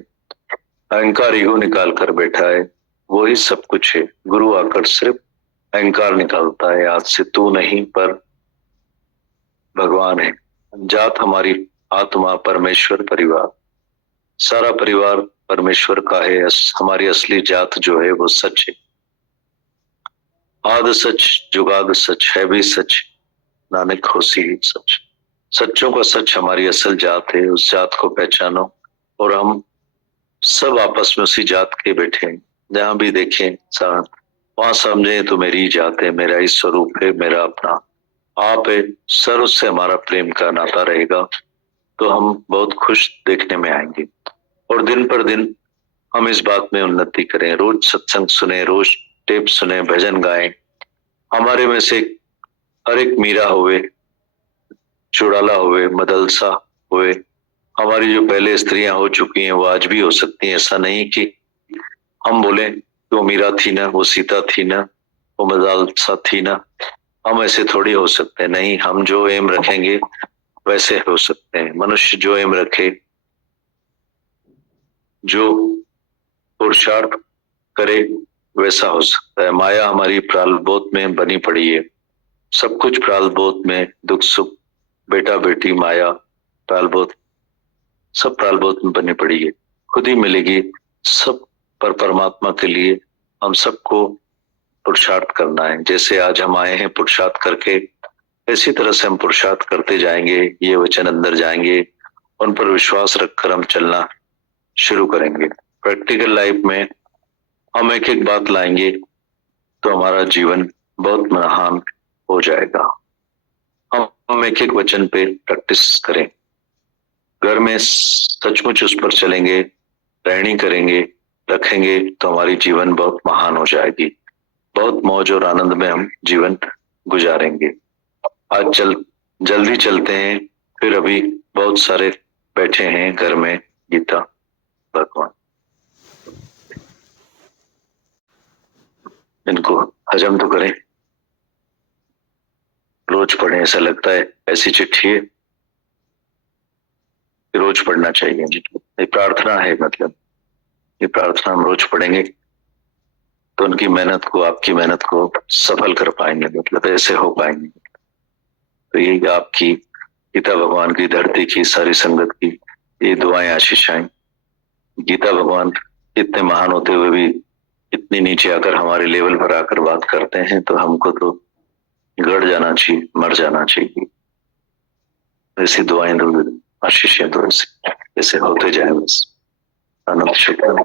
अहंकार ईगो निकाल कर बैठा है, वही सब कुछ है। गुरु आकर सिर्फ अहंकार निकालता है। आज से तू नहीं पर भगवान है। जात हमारी आत्मा, परमेश्वर, परिवार, सारा परिवार परमेश्वर का है। हमारी असली जात जो है वो सच है। आद सच जुगाद सच है भी सच, नानक होसी ही सच। सच्चों का सच हमारी असल जात है। उस जात को पहचानो। और हम सब आपस में उसी जात के बैठे हैं। जहां भी देखें वहां समझे तो मेरी जात है, मेरा ही स्वरूप है, मेरा अपना आप है सर, उससे हमारा प्रेम का नाता रहेगा तो हम बहुत खुश देखने में आएंगे। और दिन पर दिन हम इस बात में उन्नति करें, रोज सत्संग सुने, रोज टेप सुने, भजन गाएं। हमारे में से हर एक मीरा हुए, चुड़ाला हुए, मदलसा हुए, हमारी जो पहले स्त्रियां हो चुकी हैं वो आज भी हो सकती हैं। ऐसा नहीं कि हम बोले कि वो मीरा थी ना, वो सीता थी ना, वो मदलसा थी ना, हम ऐसे थोड़ी हो सकते हैं। नहीं, हम जो एम रखेंगे वैसे हो सकते हैं। मनुष्य जो एम रखे, जो पुरुषार्थ करे वैसा हो सकता है। माया हमारी प्रालबोध में बनी पड़ी है, सब कुछ प्रालबोध में, दुख सुख, बेटा बेटी, माया, प्रालबोध, सब प्रालबोध में बनी पड़ी है, खुद ही मिलेगी सब। पर परमात्मा के लिए हम सबको पुरुषार्थ करना है। जैसे आज हम आए हैं पुरुषार्थ करके, इसी तरह से हम पुरुषार्थ करते जाएंगे। ये वचन अंदर जाएंगे, उन पर विश्वास रखकर हम चलना शुरू करेंगे। प्रैक्टिकल लाइफ में हम एक एक बात लाएंगे तो हमारा जीवन बहुत महान हो जाएगा। हम एक एक वचन पे प्रैक्टिस करें, घर में सचमुच उस पर चलेंगे, रहनी करेंगे, रखेंगे तो हमारी जीवन बहुत महान हो जाएगी। बहुत मौज और आनंद में हम जीवन गुजारेंगे। आज जल्दी चलते हैं, फिर अभी बहुत सारे बैठे हैं घर में। गीता भगवान इनको हजम तो करें, रोज पढ़ें। ऐसा लगता है ऐसी चिट्ठी है, रोज पढ़ना चाहिए। ये प्रार्थना है, मतलब ये प्रार्थना हम रोज पढ़ेंगे तो उनकी मेहनत को, आपकी मेहनत को सफल कर पाएंगे, मतलब ऐसे हो पाएंगे। तो ये आपकी गीता भगवान की, धरती की, सारी संगत की ये दुआएं, आशीषाएं। गीता भगवान इतने महान होते हुए भी इतनी नीचे आकर हमारे लेवल पर आकर बात करते हैं तो हमको तो गड़ जाना चाहिए, मर जाना चाहिए। ऐसी दुआएं दो, आशीषें दो, ऐसे होते जाए बस। आनंद शुक्र।